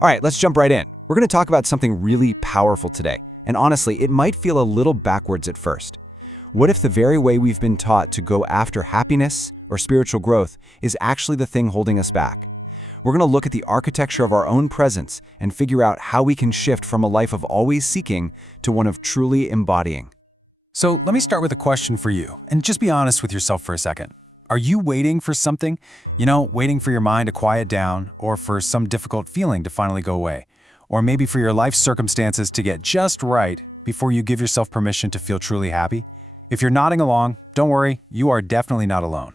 All right, let's jump right in. We're going to talk about something really powerful today. And honestly, it might feel a little backwards at first. What if the very way we've been taught to go after happiness or spiritual growth is actually the thing holding us back? We're going to look at the architecture of our own presence and figure out how we can shift from a life of always seeking to one of truly embodying. So let me start with a question for you, and just be honest with yourself for a second. Are you waiting for something? Waiting for your mind to quiet down, or for some difficult feeling to finally go away, or maybe for your life circumstances to get just right before you give yourself permission to feel truly happy? If you're nodding along, don't worry, you are definitely not alone.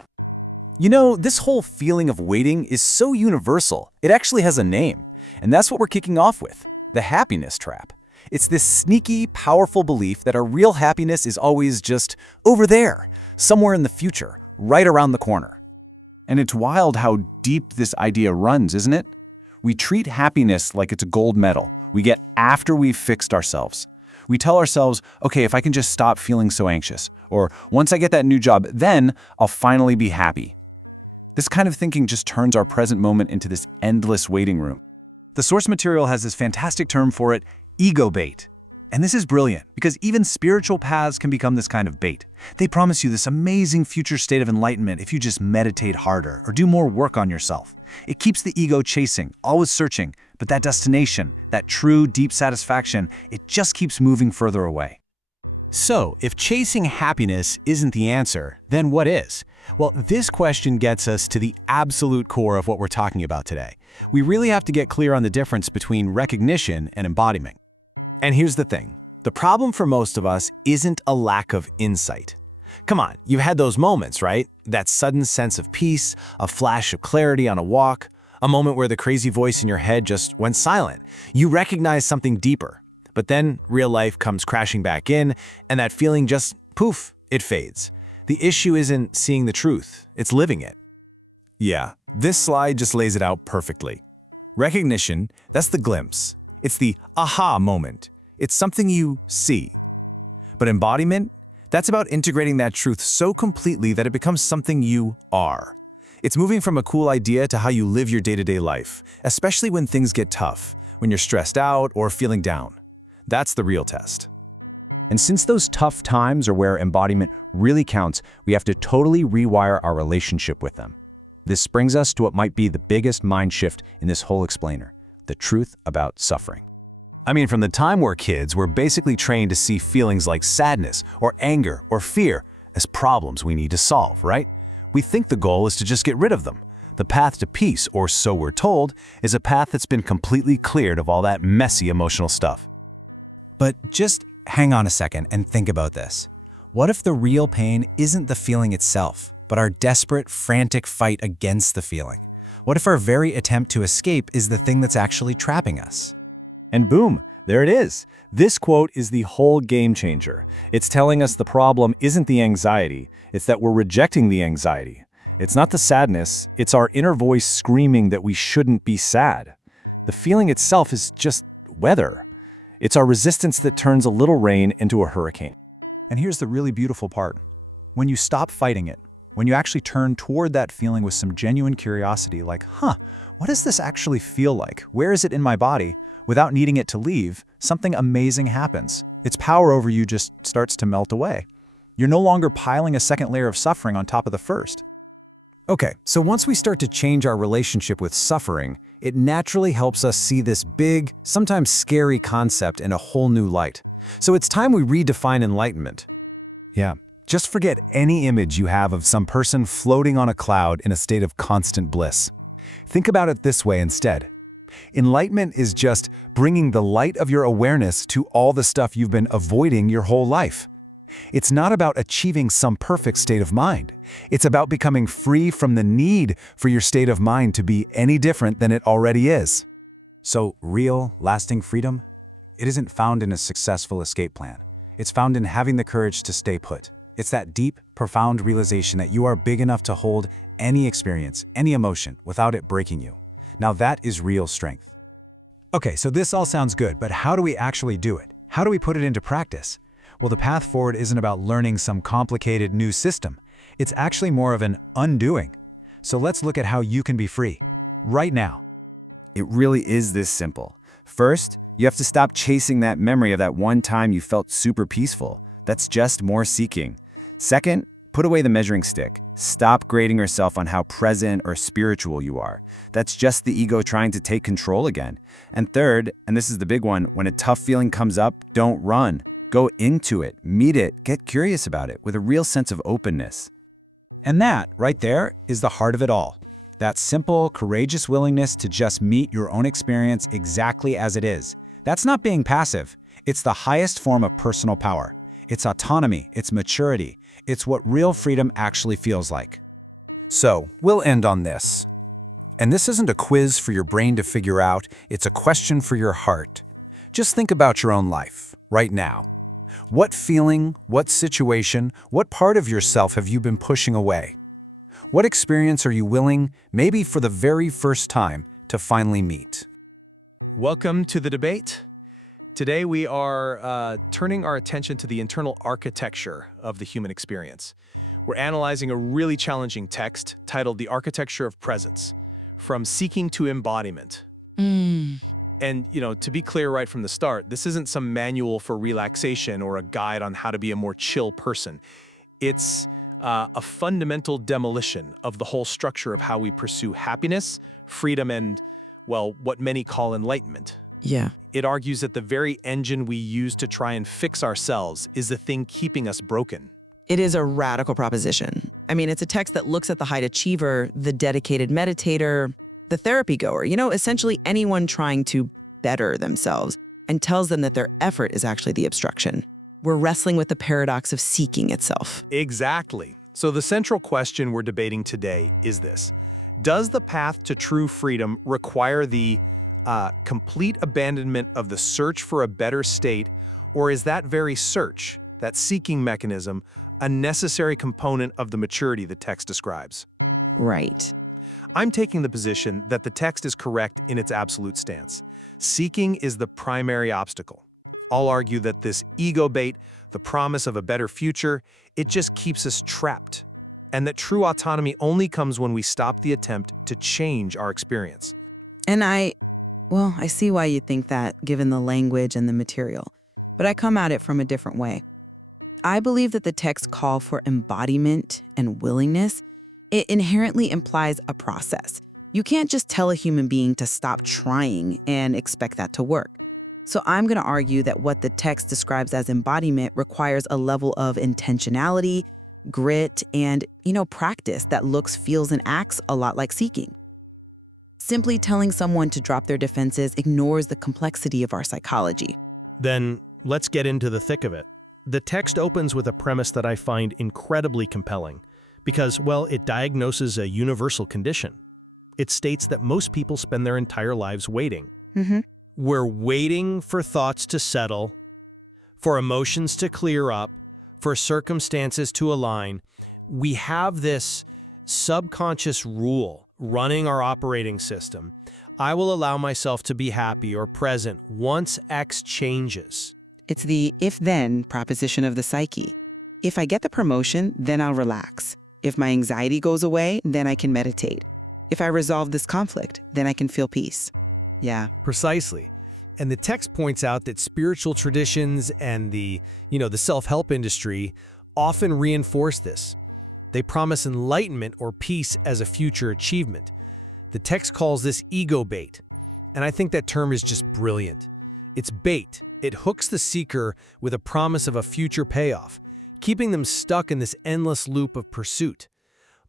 This whole feeling of waiting is so universal. It actually has a name. And that's what we're kicking off with, the happiness trap. It's this sneaky, powerful belief that our real happiness is always just over there, somewhere in the future, right around the corner. And it's wild how deep this idea runs, isn't it? We treat happiness like it's a gold medal we get after we've fixed ourselves. We tell ourselves, okay, if I can just stop feeling so anxious, or once I get that new job, then I'll finally be happy. This kind of thinking just turns our present moment into this endless waiting room. The source material has this fantastic term for it, ego bait. And this is brilliant, because even spiritual paths can become this kind of bait. They promise you this amazing future state of enlightenment if you just meditate harder or do more work on yourself. It keeps the ego chasing, always searching, but that destination, that true, deep satisfaction, it just keeps moving further away. So, if chasing happiness isn't the answer, then what is? Well, this question gets us to the absolute core of what we're talking about today. We really have to get clear on the difference between recognition and embodiment. And here's the thing. The problem for most of us isn't a lack of insight. Come on, you've had those moments, right? That sudden sense of peace, a flash of clarity on a walk, a moment where the crazy voice in your head just went silent. You recognize something deeper. But then real life comes crashing back in, and that feeling just, poof, it fades. The issue isn't seeing the truth, it's living it. Yeah, this slide just lays it out perfectly. Recognition, that's the glimpse. It's the aha moment. It's something you see. But embodiment, that's about integrating that truth so completely that it becomes something you are. It's moving from a cool idea to how you live your day-to-day life, especially when things get tough, when you're stressed out or feeling down. That's the real test. And since those tough times are where embodiment really counts, we have to totally rewire our relationship with them. This brings us to what might be the biggest mind shift in this whole explainer, the truth about suffering. I mean, from the time we're kids, we're basically trained to see feelings like sadness or anger or fear as problems we need to solve, right? We think the goal is to just get rid of them. The path to peace, or so we're told, is a path that's been completely cleared of all that messy emotional stuff. But just hang on a second and think about this. What if the real pain isn't the feeling itself, but our desperate, frantic fight against the feeling? What if our very attempt to escape is the thing that's actually trapping us? And boom, there it is. This quote is the whole game changer. It's telling us the problem isn't the anxiety, it's that we're rejecting the anxiety. It's not the sadness, it's our inner voice screaming that we shouldn't be sad. The feeling itself is just weather. It's our resistance that turns a little rain into a hurricane. And here's the really beautiful part. When you stop fighting it, when you actually turn toward that feeling with some genuine curiosity, like, what does this actually feel like? Where is it in my body? Without needing it to leave, something amazing happens. Its power over you just starts to melt away. You're no longer piling a second layer of suffering on top of the first. Okay, so once we start to change our relationship with suffering, it naturally helps us see this big, sometimes scary concept in a whole new light. So it's time we redefine enlightenment. Yeah, just forget any image you have of some person floating on a cloud in a state of constant bliss. Think about it this way instead. Enlightenment is just bringing the light of your awareness to all the stuff you've been avoiding your whole life. It's not about achieving some perfect state of mind. It's about becoming free from the need for your state of mind to be any different than it already is. So real, lasting freedom? It isn't found in a successful escape plan. It's found in having the courage to stay put. It's that deep, profound realization that you are big enough to hold any experience, any emotion, without it breaking you. Now that is real strength. Okay, so this all sounds good, but how do we actually do it? How do we put it into practice? Well, the path forward isn't about learning some complicated new system. It's actually more of an undoing. So let's look at how you can be free, right now. It really is this simple. First, you have to stop chasing that memory of that one time you felt super peaceful. That's just more seeking. Second, put away the measuring stick. Stop grading yourself on how present or spiritual you are. That's just the ego trying to take control again. And third, and this is the big one, when a tough feeling comes up, don't run. Go into it, meet it, get curious about it with a real sense of openness. And that, right there, is the heart of it all. That simple, courageous willingness to just meet your own experience exactly as it is. That's not being passive. It's the highest form of personal power. It's autonomy, it's maturity, it's what real freedom actually feels like. So, we'll end on this. And this isn't a quiz for your brain to figure out, it's a question for your heart. Just think about your own life, right now. What feeling, what situation, what part of yourself have you been pushing away? What experience are you willing, maybe for the very first time, to finally meet? Welcome to the debate. Today we are turning our attention to the internal architecture of the human experience. We're analyzing a really challenging text titled The Architecture of Presence, From Seeking to Embodiment. And, to be clear right from the start, this isn't some manual for relaxation or a guide on how to be a more chill person. It's a fundamental demolition of the whole structure of how we pursue happiness, freedom, and, well, what many call enlightenment. Yeah. It argues that the very engine we use to try and fix ourselves is the thing keeping us broken. It is a radical proposition. I mean, it's a text that looks at the high achiever, the dedicated meditator, the therapy goer, essentially anyone trying to better themselves, and tells them that their effort is actually the obstruction. We're wrestling with the paradox of seeking itself. Exactly. So the central question we're debating today is this. Does the path to true freedom require the complete abandonment of the search for a better state, or is that very search, that seeking mechanism, a necessary component of the maturity the text describes? Right. I'm taking the position that the text is correct in its absolute stance. Seeking is the primary obstacle. I'll argue that this ego bait, the promise of a better future, it just keeps us trapped, and that true autonomy only comes when we stop the attempt to change our experience. And I see why you think that, given the language and the material. But I come at it from a different way. I believe that the text call for embodiment and willingness, it inherently implies a process. You can't just tell a human being to stop trying and expect that to work. So I'm going to argue that what the text describes as embodiment requires a level of intentionality, grit, and, practice that looks, feels, and acts a lot like seeking. Simply telling someone to drop their defenses ignores the complexity of our psychology. Then let's get into the thick of it. The text opens with a premise that I find incredibly compelling because, well, it diagnoses a universal condition. It states that most people spend their entire lives waiting. We're waiting for thoughts to settle, for emotions to clear up, for circumstances to align. We have this subconscious rule running our operating system. I will allow myself to be happy or present once X changes. It's the if-then proposition of the psyche. If I get the promotion, then I'll relax. If my anxiety goes away, then I can meditate. If I resolve this conflict, then I can feel peace. Yeah. Precisely. And the text points out that spiritual traditions and the self-help industry often reinforce this. They promise enlightenment or peace as a future achievement. The text calls this ego bait, and I think that term is just brilliant. It's bait. It hooks the seeker with a promise of a future payoff, keeping them stuck in this endless loop of pursuit.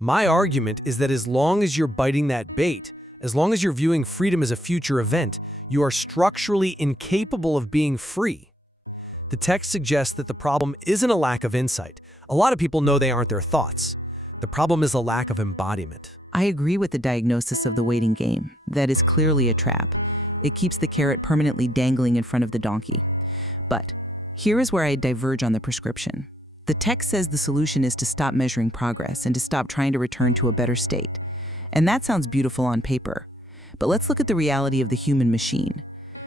My argument is that as long as you're biting that bait, as long as you're viewing freedom as a future event, you are structurally incapable of being free. The text suggests that the problem isn't a lack of insight. A lot of people know they aren't their thoughts. The problem is a lack of embodiment. I agree with the diagnosis of the waiting game. That is clearly a trap. It keeps the carrot permanently dangling in front of the donkey. But here is where I diverge on the prescription. The text says the solution is to stop measuring progress and to stop trying to return to a better state. And that sounds beautiful on paper. But let's look at the reality of the human machine.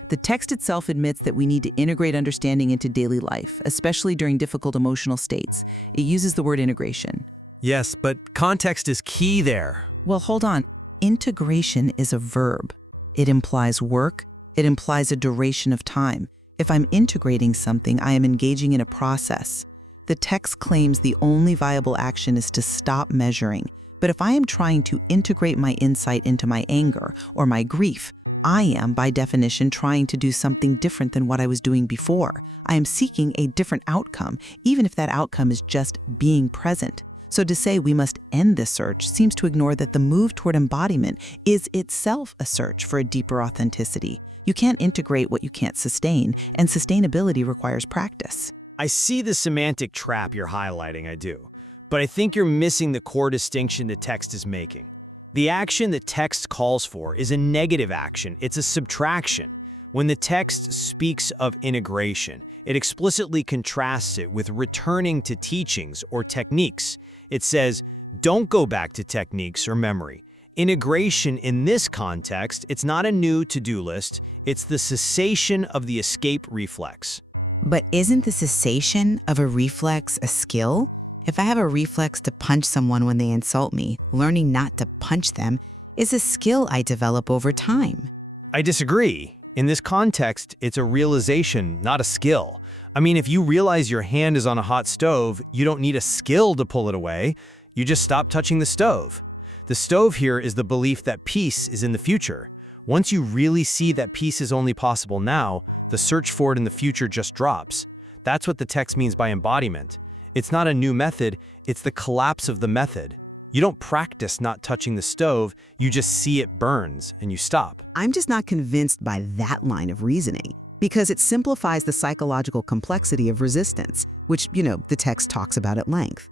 The text itself admits that we need to integrate understanding into daily life, especially during difficult emotional states. It uses the word integration. Yes, but context is key there. Well, hold on. Integration is a verb. It implies work. It implies a duration of time. If I'm integrating something, I am engaging in a process. The text claims the only viable action is to stop measuring. But if I am trying to integrate my insight into my anger or my grief, I am, by definition, trying to do something different than what I was doing before. I am seeking a different outcome, even if that outcome is just being present. So to say we must end this search seems to ignore that the move toward embodiment is itself a search for a deeper authenticity. You can't integrate what you can't sustain, and sustainability requires practice. I see the semantic trap you're highlighting, I do. But I think you're missing the core distinction the text is making. The action the text calls for is a negative action. It's a subtraction. When the text speaks of integration, it explicitly contrasts it with returning to teachings or techniques. It says, don't go back to techniques or memory. Integration in this context, it's not a new to-do list. It's the cessation of the escape reflex. But isn't the cessation of a reflex a skill? If I have a reflex to punch someone when they insult me, learning not to punch them is a skill I develop over time. I disagree. In this context, it's a realization, not a skill. I mean, if you realize your hand is on a hot stove, you don't need a skill to pull it away. You just stop touching the stove. The stove here is the belief that peace is in the future. Once you really see that peace is only possible now, the search for it in the future just drops. That's what the text means by embodiment. It's not a new method, it's the collapse of the method. You don't practice not touching the stove, you just see it burns and you stop. I'm just not convinced by that line of reasoning, because it simplifies the psychological complexity of resistance, which, the text talks about at length.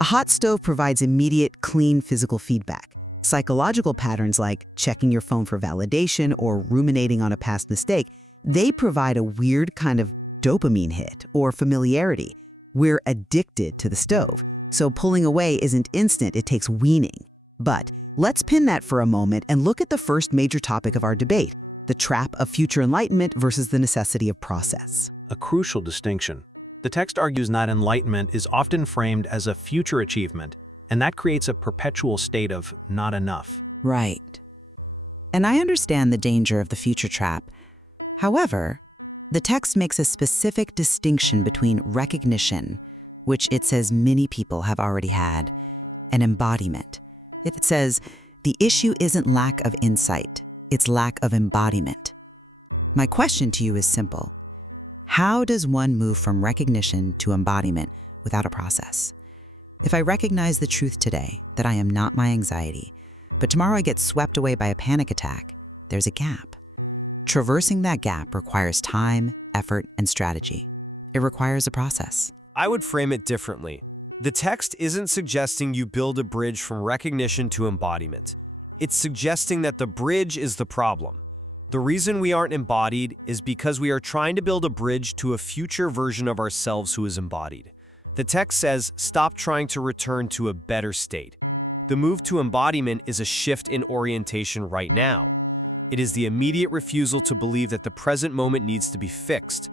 A hot stove provides immediate, clean physical feedback. Psychological patterns like checking your phone for validation or ruminating on a past mistake, they provide a weird kind of dopamine hit or familiarity. We're addicted to the stove, so pulling away isn't instant, it takes weaning. But let's pin that for a moment and look at the first major topic of our debate, the trap of future enlightenment versus the necessity of process. A crucial distinction. The text argues that enlightenment is often framed as a future achievement, and that creates a perpetual state of not enough. Right. And I understand the danger of the future trap. However, the text makes a specific distinction between recognition, which it says many people have already had, and embodiment. It says the issue isn't lack of insight, it's lack of embodiment. My question to you is simple. How does one move from recognition to embodiment without a process? If I recognize the truth today, that I am not my anxiety, but tomorrow I get swept away by a panic attack, there's a gap. Traversing that gap requires time, effort, and strategy. It requires a process. I would frame it differently. The text isn't suggesting you build a bridge from recognition to embodiment. It's suggesting that the bridge is the problem. The reason we aren't embodied is because we are trying to build a bridge to a future version of ourselves who is embodied. The text says, stop trying to return to a better state. The move to embodiment is a shift in orientation right now. It is the immediate refusal to believe that the present moment needs to be fixed.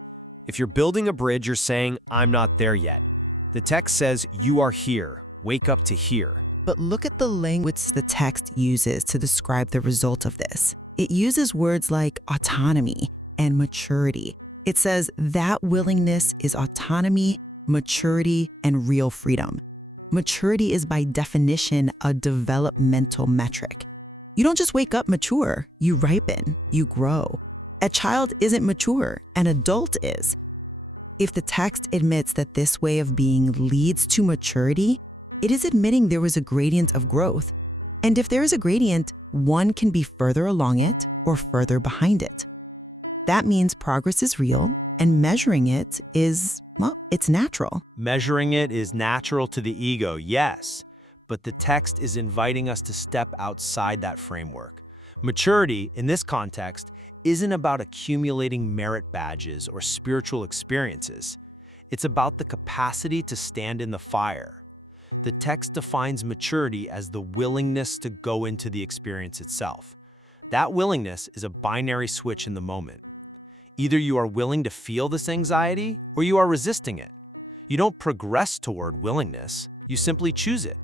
If you're building a bridge, you're saying, I'm not there yet. The text says, you are here. Wake up to here. But look at the language the text uses to describe the result of this. It uses words like autonomy and maturity. It says that willingness is autonomy, maturity, and real freedom. Maturity is by definition a developmental metric. You don't just wake up mature, you ripen, you grow. A child isn't mature, an adult is. If the text admits that this way of being leads to maturity, it is admitting there was a gradient of growth. And if there is a gradient, one can be further along it or further behind it. That means progress is real, and measuring it is, well, it's natural. Measuring it is natural to the ego, yes. But the text is inviting us to step outside that framework. Maturity, in this context, isn't about accumulating merit badges or spiritual experiences. It's about the capacity to stand in the fire. The text defines maturity as the willingness to go into the experience itself. That willingness is a binary switch in the moment. Either you are willing to feel this anxiety or you are resisting it. You don't progress toward willingness, you simply choose it.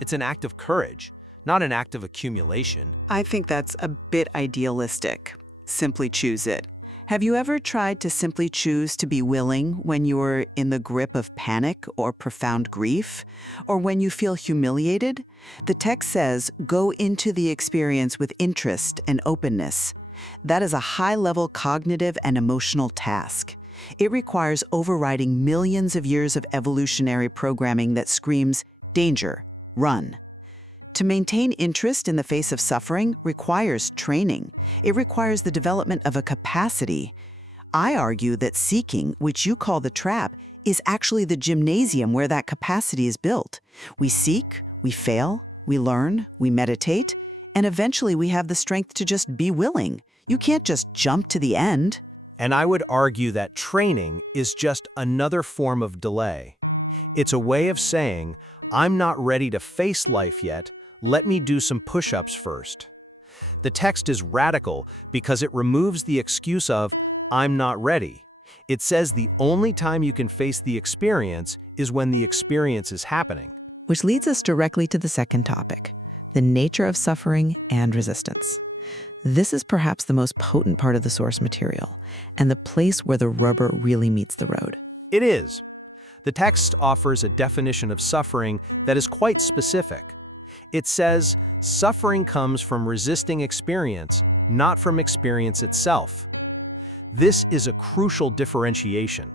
It's an act of courage, not an act of accumulation. I think that's a bit idealistic. Simply choose it. Have you ever tried to simply choose to be willing when you're in the grip of panic or profound grief, or when you feel humiliated? The text says, go into the experience with interest and openness. That is a high-level cognitive and emotional task. It requires overriding millions of years of evolutionary programming that screams, danger, run. To maintain interest in the face of suffering requires training. It requires the development of a capacity. I argue that seeking, which you call the trap, is actually the gymnasium where that capacity is built. We seek, we fail, we learn, we meditate, and eventually we have the strength to just be willing. You can't just jump to the end. And I would argue that training is just another form of delay. It's a way of saying, I'm not ready to face life yet. Let me do some push-ups first. The text is radical because it removes the excuse of, I'm not ready. It says the only time you can face the experience is when the experience is happening. Which leads us directly to the second topic, the nature of suffering and resistance. This is perhaps the most potent part of the source material, and the place where the rubber really meets the road. It is. The text offers a definition of suffering that is quite specific. It says, suffering comes from resisting experience, not from experience itself. This is a crucial differentiation.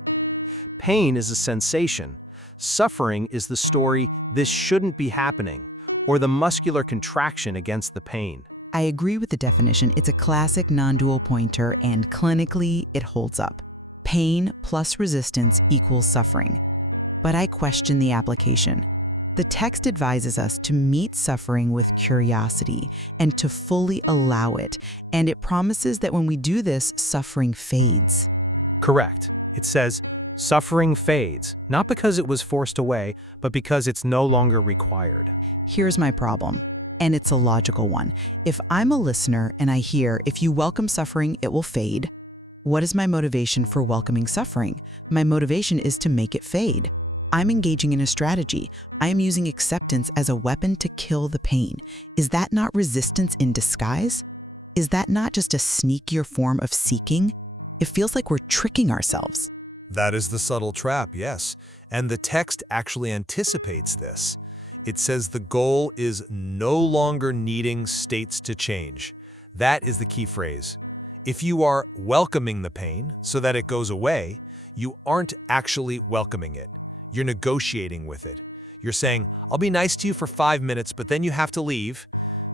Pain is a sensation. Suffering is the story, this shouldn't be happening, or the muscular contraction against the pain. I agree with the definition. It's a classic non-dual pointer, and clinically, it holds up. Pain plus resistance equals suffering. But I question the application. The text advises us to meet suffering with curiosity and to fully allow it, and it promises that when we do this, suffering fades. Correct. It says, suffering fades, not because it was forced away, but because it's no longer required. Here's my problem, and it's a logical one. If I'm a listener and I hear, if you welcome suffering, it will fade, what is my motivation for welcoming suffering? My motivation is to make it fade. I'm engaging in a strategy. I am using acceptance as a weapon to kill the pain. Is that not resistance in disguise? Is that not just a sneakier form of seeking? It feels like we're tricking ourselves. That is the subtle trap, yes. And the text actually anticipates this. It says the goal is no longer needing states to change. That is the key phrase. If you are welcoming the pain so that it goes away, you aren't actually welcoming it. You're negotiating with it. You're saying, I'll be nice to you for 5 minutes, but then you have to leave.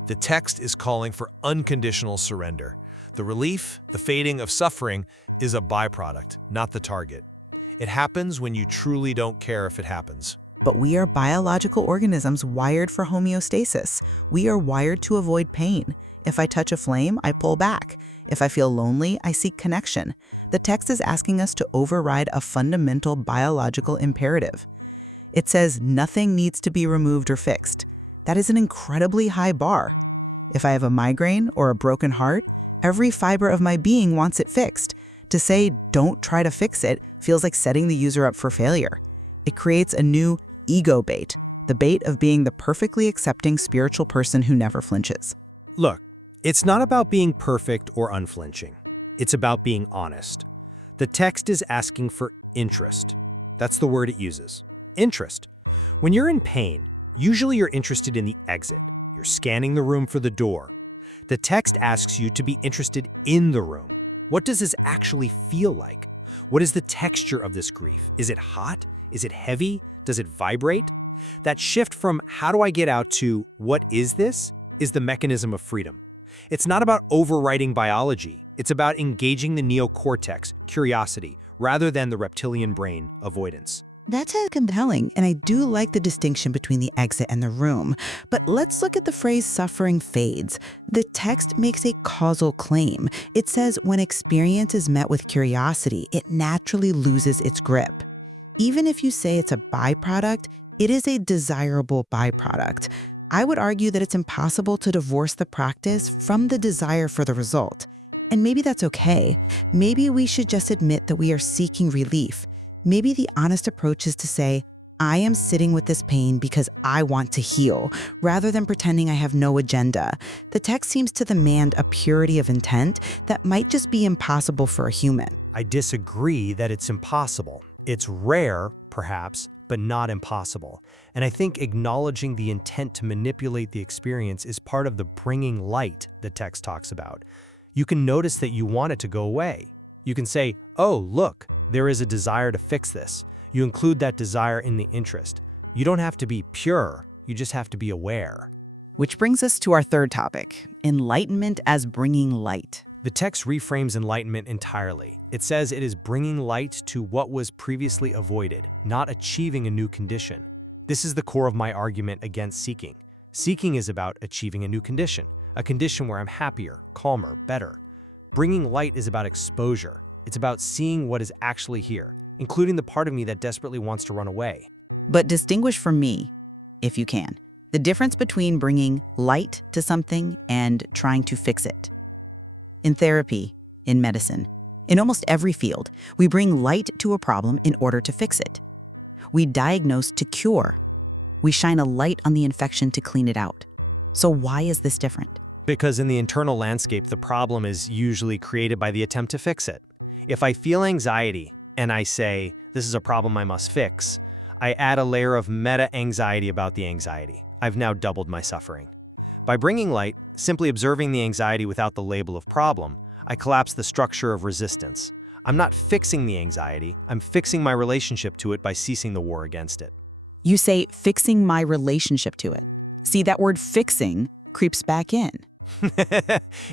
The text is calling for unconditional surrender. The relief, the fading of suffering, is a byproduct, not the target. It happens when you truly don't care if it happens. But we are biological organisms wired for homeostasis. We are wired to avoid pain. If I touch a flame, I pull back. If I feel lonely, I seek connection. The text is asking us to override a fundamental biological imperative. It says nothing needs to be removed or fixed. That is an incredibly high bar. If I have a migraine or a broken heart, every fiber of my being wants it fixed. To say, don't try to fix it, feels like setting the user up for failure. It creates a new ego bait, the bait of being the perfectly accepting spiritual person who never flinches. Look, it's not about being perfect or unflinching. It's about being honest. The text is asking for interest. That's the word it uses. Interest. When you're in pain, usually you're interested in the exit. You're scanning the room for the door. The text asks you to be interested in the room. What does this actually feel like? What is the texture of this grief? Is it hot? Is it heavy? Does it vibrate? That shift from how do I get out to what is this is the mechanism of freedom. It's not about overwriting biology. It's about engaging the neocortex, curiosity, rather than the reptilian brain, avoidance. That's compelling, and I do like the distinction between the exit and the room. But let's look at the phrase suffering fades. The text makes a causal claim. It says when experience is met with curiosity, it naturally loses its grip. Even if you say it's a byproduct, it is a desirable byproduct. I would argue that it's impossible to divorce the practice from the desire for the result. And maybe that's okay. Maybe we should just admit that we are seeking relief. Maybe the honest approach is to say, I am sitting with this pain because I want to heal, rather than pretending I have no agenda. The text seems to demand a purity of intent that might just be impossible for a human. I disagree that it's impossible. It's rare, perhaps, but not impossible. And I think acknowledging the intent to manipulate the experience is part of the bringing light the text talks about. You can notice that you want it to go away. You can say, oh, look, there is a desire to fix this. You include that desire in the interest. You don't have to be pure, you just have to be aware. Which brings us to our third topic, enlightenment as bringing light. The text reframes enlightenment entirely. It says it is bringing light to what was previously avoided, not achieving a new condition. This is the core of my argument against seeking. Seeking is about achieving a new condition, a condition where I'm happier, calmer, better. Bringing light is about exposure. It's about seeing what is actually here, including the part of me that desperately wants to run away. But distinguish for me, if you can, the difference between bringing light to something and trying to fix it. In therapy, in medicine, in almost every field, we bring light to a problem in order to fix it. We diagnose to cure. We shine a light on the infection to clean it out. So why is this different? Because in the internal landscape, the problem is usually created by the attempt to fix it. If I feel anxiety and I say, this is a problem I must fix, I add a layer of meta-anxiety about the anxiety. I've now doubled my suffering. By bringing light, simply observing the anxiety without the label of problem, I collapse the structure of resistance. I'm not fixing the anxiety, I'm fixing my relationship to it by ceasing the war against it. You say fixing my relationship to it. See, that word fixing creeps back in.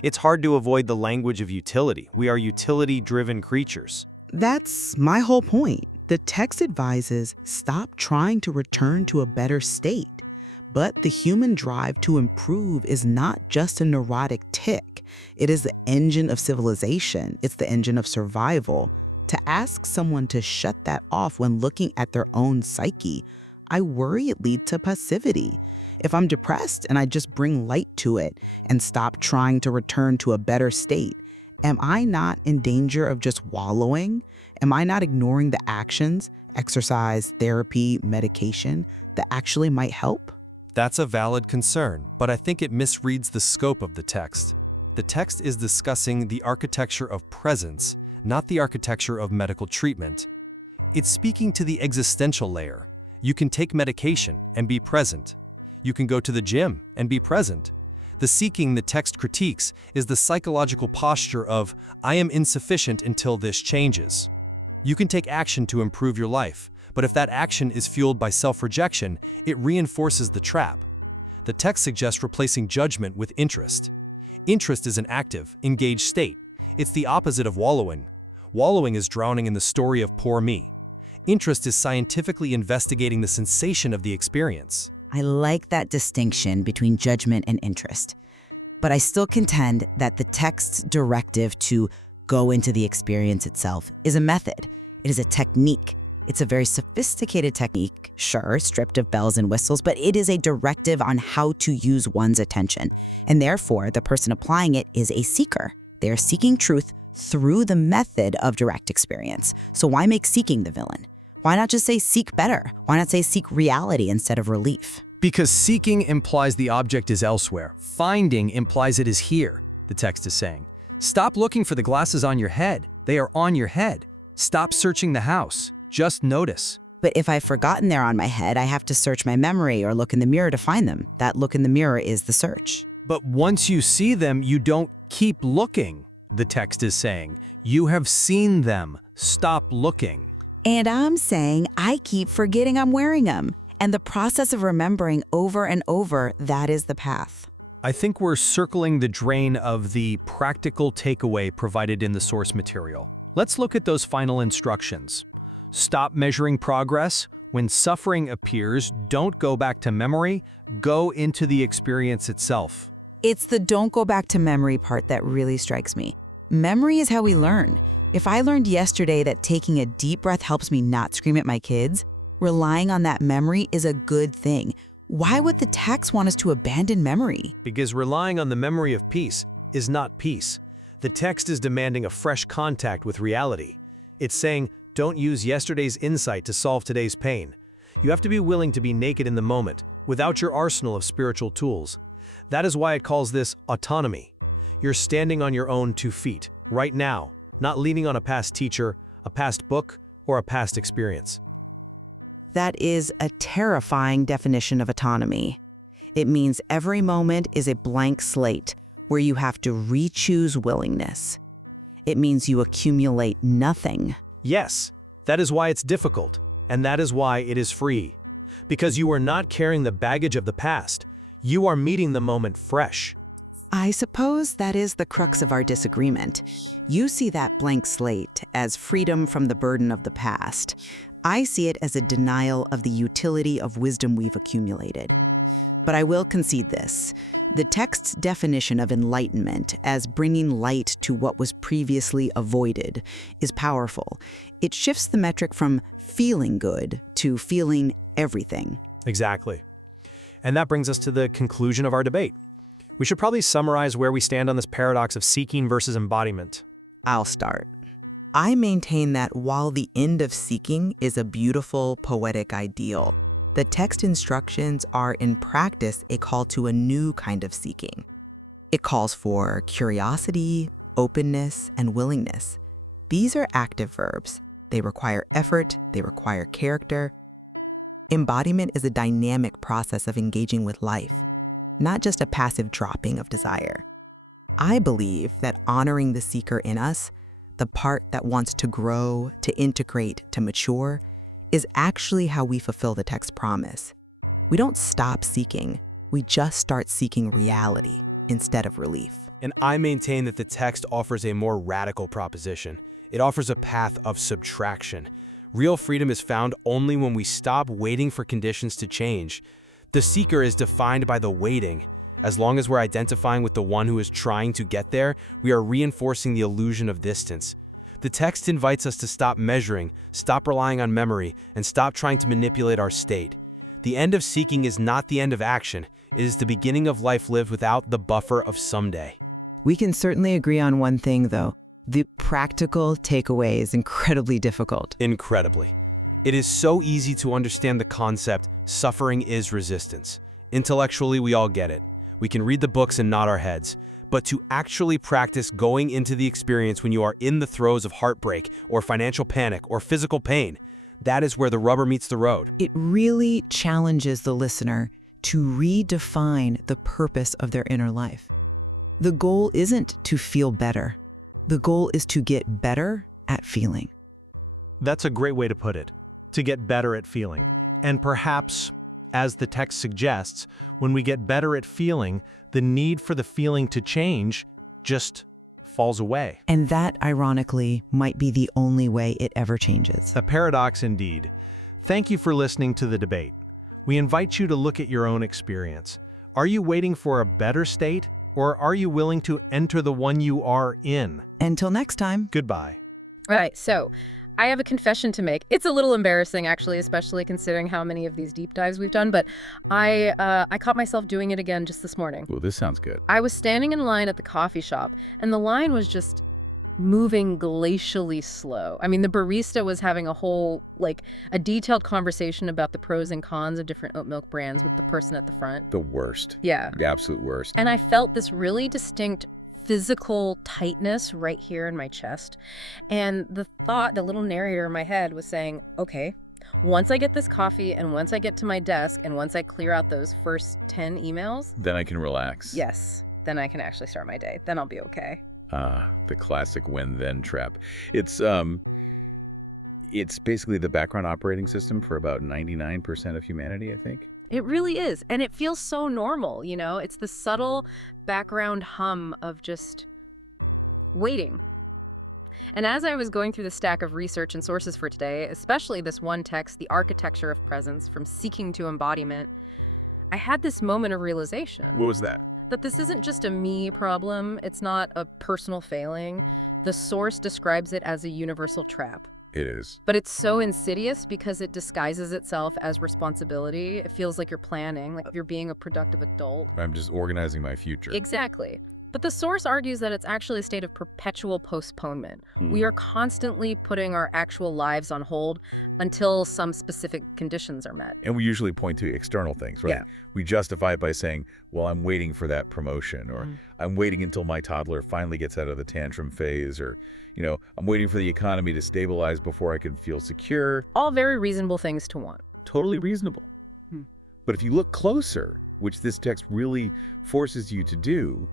It's hard to avoid the language of utility. We are utility-driven creatures. That's my whole point. The text advises stop trying to return to a better state. But the human drive to improve is not just a neurotic tick. It is the engine of civilization. It's the engine of survival. To ask someone to shut that off when looking at their own psyche, I worry it leads to passivity. If I'm depressed and I just bring light to it and stop trying to return to a better state, am I not in danger of just wallowing? Am I not ignoring the actions, exercise, therapy, medication, that actually might help? That's a valid concern, but I think it misreads the scope of the text. The text is discussing the architecture of presence, not the architecture of medical treatment. It's speaking to the existential layer. You can take medication and be present. You can go to the gym and be present. The seeking the text critiques is the psychological posture of, I am insufficient until this changes. You can take action to improve your life, but if that action is fueled by self-rejection, it reinforces the trap. The text suggests replacing judgment with interest. Interest is an active, engaged state. It's the opposite of wallowing. Wallowing is drowning in the story of poor me. Interest is scientifically investigating the sensation of the experience. I like that distinction between judgment and interest. But I still contend that the text's directive to go into the experience itself is a method. It is a technique. It's a very sophisticated technique, sure, stripped of bells and whistles, but it is a directive on how to use one's attention. And therefore, the person applying it is a seeker. They are seeking truth through the method of direct experience. So why make seeking the villain? Why not just say seek better? Why not say seek reality instead of relief? Because seeking implies the object is elsewhere. Finding implies it is here, the text is saying. Stop looking for the glasses on your head. They are on your head. Stop searching the house. Just notice. But if I've forgotten they're on my head, I have to search my memory or look in the mirror to find them. That look in the mirror is the search. But once you see them, you don't keep looking, the text is saying. You have seen them. Stop looking. And I'm saying I keep forgetting I'm wearing them. And the process of remembering over and over, that is the path. I think we're circling the drain of the practical takeaway provided in the source material. Let's look at those final instructions. Stop measuring progress. When suffering appears, don't go back to memory. Go into the experience itself. It's the don't go back to memory part that really strikes me. Memory is how we learn. If I learned yesterday that taking a deep breath helps me not scream at my kids, relying on that memory is a good thing. Why would the text want us to abandon memory? Because relying on the memory of peace is not peace. The text is demanding a fresh contact with reality. It's saying, don't use yesterday's insight to solve today's pain. You have to be willing to be naked in the moment, without your arsenal of spiritual tools. That is why it calls this autonomy. You're standing on your own 2 feet, right now, not leaning on a past teacher, a past book, or a past experience. That is a terrifying definition of autonomy. It means every moment is a blank slate where you have to re-choose willingness. It means you accumulate nothing. Yes, that is why it's difficult, and that is why it is free. Because you are not carrying the baggage of the past. You are meeting the moment fresh. I suppose that is the crux of our disagreement. You see that blank slate as freedom from the burden of the past. I see it as a denial of the utility of wisdom we've accumulated. But I will concede this. The text's definition of enlightenment as bringing light to what was previously avoided is powerful. It shifts the metric from feeling good to feeling everything. Exactly. And that brings us to the conclusion of our debate. We should probably summarize where we stand on this paradox of seeking versus embodiment. I'll start. I maintain that while the end of seeking is a beautiful, poetic ideal, the text instructions are in practice a call to a new kind of seeking. It calls for curiosity, openness, and willingness. These are active verbs. They require effort, they require character. Embodiment is a dynamic process of engaging with life, not just a passive dropping of desire. I believe that honoring the seeker in us, the part that wants to grow, to integrate, to mature, is actually how we fulfill the text's promise. We don't stop seeking, we just start seeking reality instead of relief. And I maintain that the text offers a more radical proposition. It offers a path of subtraction. Real freedom is found only when we stop waiting for conditions to change. The seeker is defined by the waiting. As long as we're identifying with the one who is trying to get there, we are reinforcing the illusion of distance. The text invites us to stop measuring, stop relying on memory, and stop trying to manipulate our state. The end of seeking is not the end of action. It is the beginning of life lived without the buffer of someday. We can certainly agree on one thing, though. The practical takeaway is incredibly difficult. Incredibly. It is so easy to understand the concept, suffering is resistance. Intellectually, we all get it. We can read the books and nod our heads. But to actually practice going into the experience when you are in the throes of heartbreak or financial panic or physical pain, that is where the rubber meets the road. It really challenges the listener to redefine the purpose of their inner life. The goal isn't to feel better. The goal is to get better at feeling. That's a great way to put it, to get better at feeling. And perhaps, as the text suggests, when we get better at feeling, the need for the feeling to change just falls away. And that, ironically, might be the only way it ever changes. A paradox indeed. Thank you for listening to the debate. We invite you to look at your own experience. Are you waiting for a better state, or are you willing to enter the one you are in? Until next time. Goodbye. All right, so I have a confession to make. It's a little embarrassing, actually, especially considering how many of these deep dives we've done, but I caught myself doing it again just this morning. Well, this sounds good. I was standing in line at the coffee shop, and the line was just moving glacially slow. I mean, the barista was having a detailed conversation about the pros and cons of different oat milk brands with the person at the front. The worst. Yeah. The absolute worst. And I felt this really distinct physical tightness right here in my chest. And the little narrator in my head was saying, okay, once I get this coffee and once I get to my desk and once I clear out those first 10 emails, Then I can relax. yes, then I can actually start my day. Then I'll be okay. The classic when-then trap. It's basically the background operating system for about 99% of humanity, I think. It really is. And it feels so normal, you know? It's the subtle background hum of just waiting. And as I was going through the stack of research and sources for today, especially this one text, The Architecture of Presence, From Seeking to Embodiment, I had this moment of realization. What was that? That this isn't just a me problem. It's not a personal failing. The source describes it as a universal trap. It is. But it's so insidious because it disguises itself as responsibility. It feels like you're planning, like you're being a productive adult. I'm just organizing my future. Exactly. But the source argues that it's actually a state of perpetual postponement. We are constantly putting our actual lives on hold until some specific conditions are met. And we usually point to external things, right? Yeah. We justify it by saying, well, I'm waiting for that promotion, or I'm waiting until my toddler finally gets out of the tantrum phase, or, I'm waiting for the economy to stabilize before I can feel secure. All very reasonable things to want. Totally reasonable. But if you look closer, which this text really forces you to do,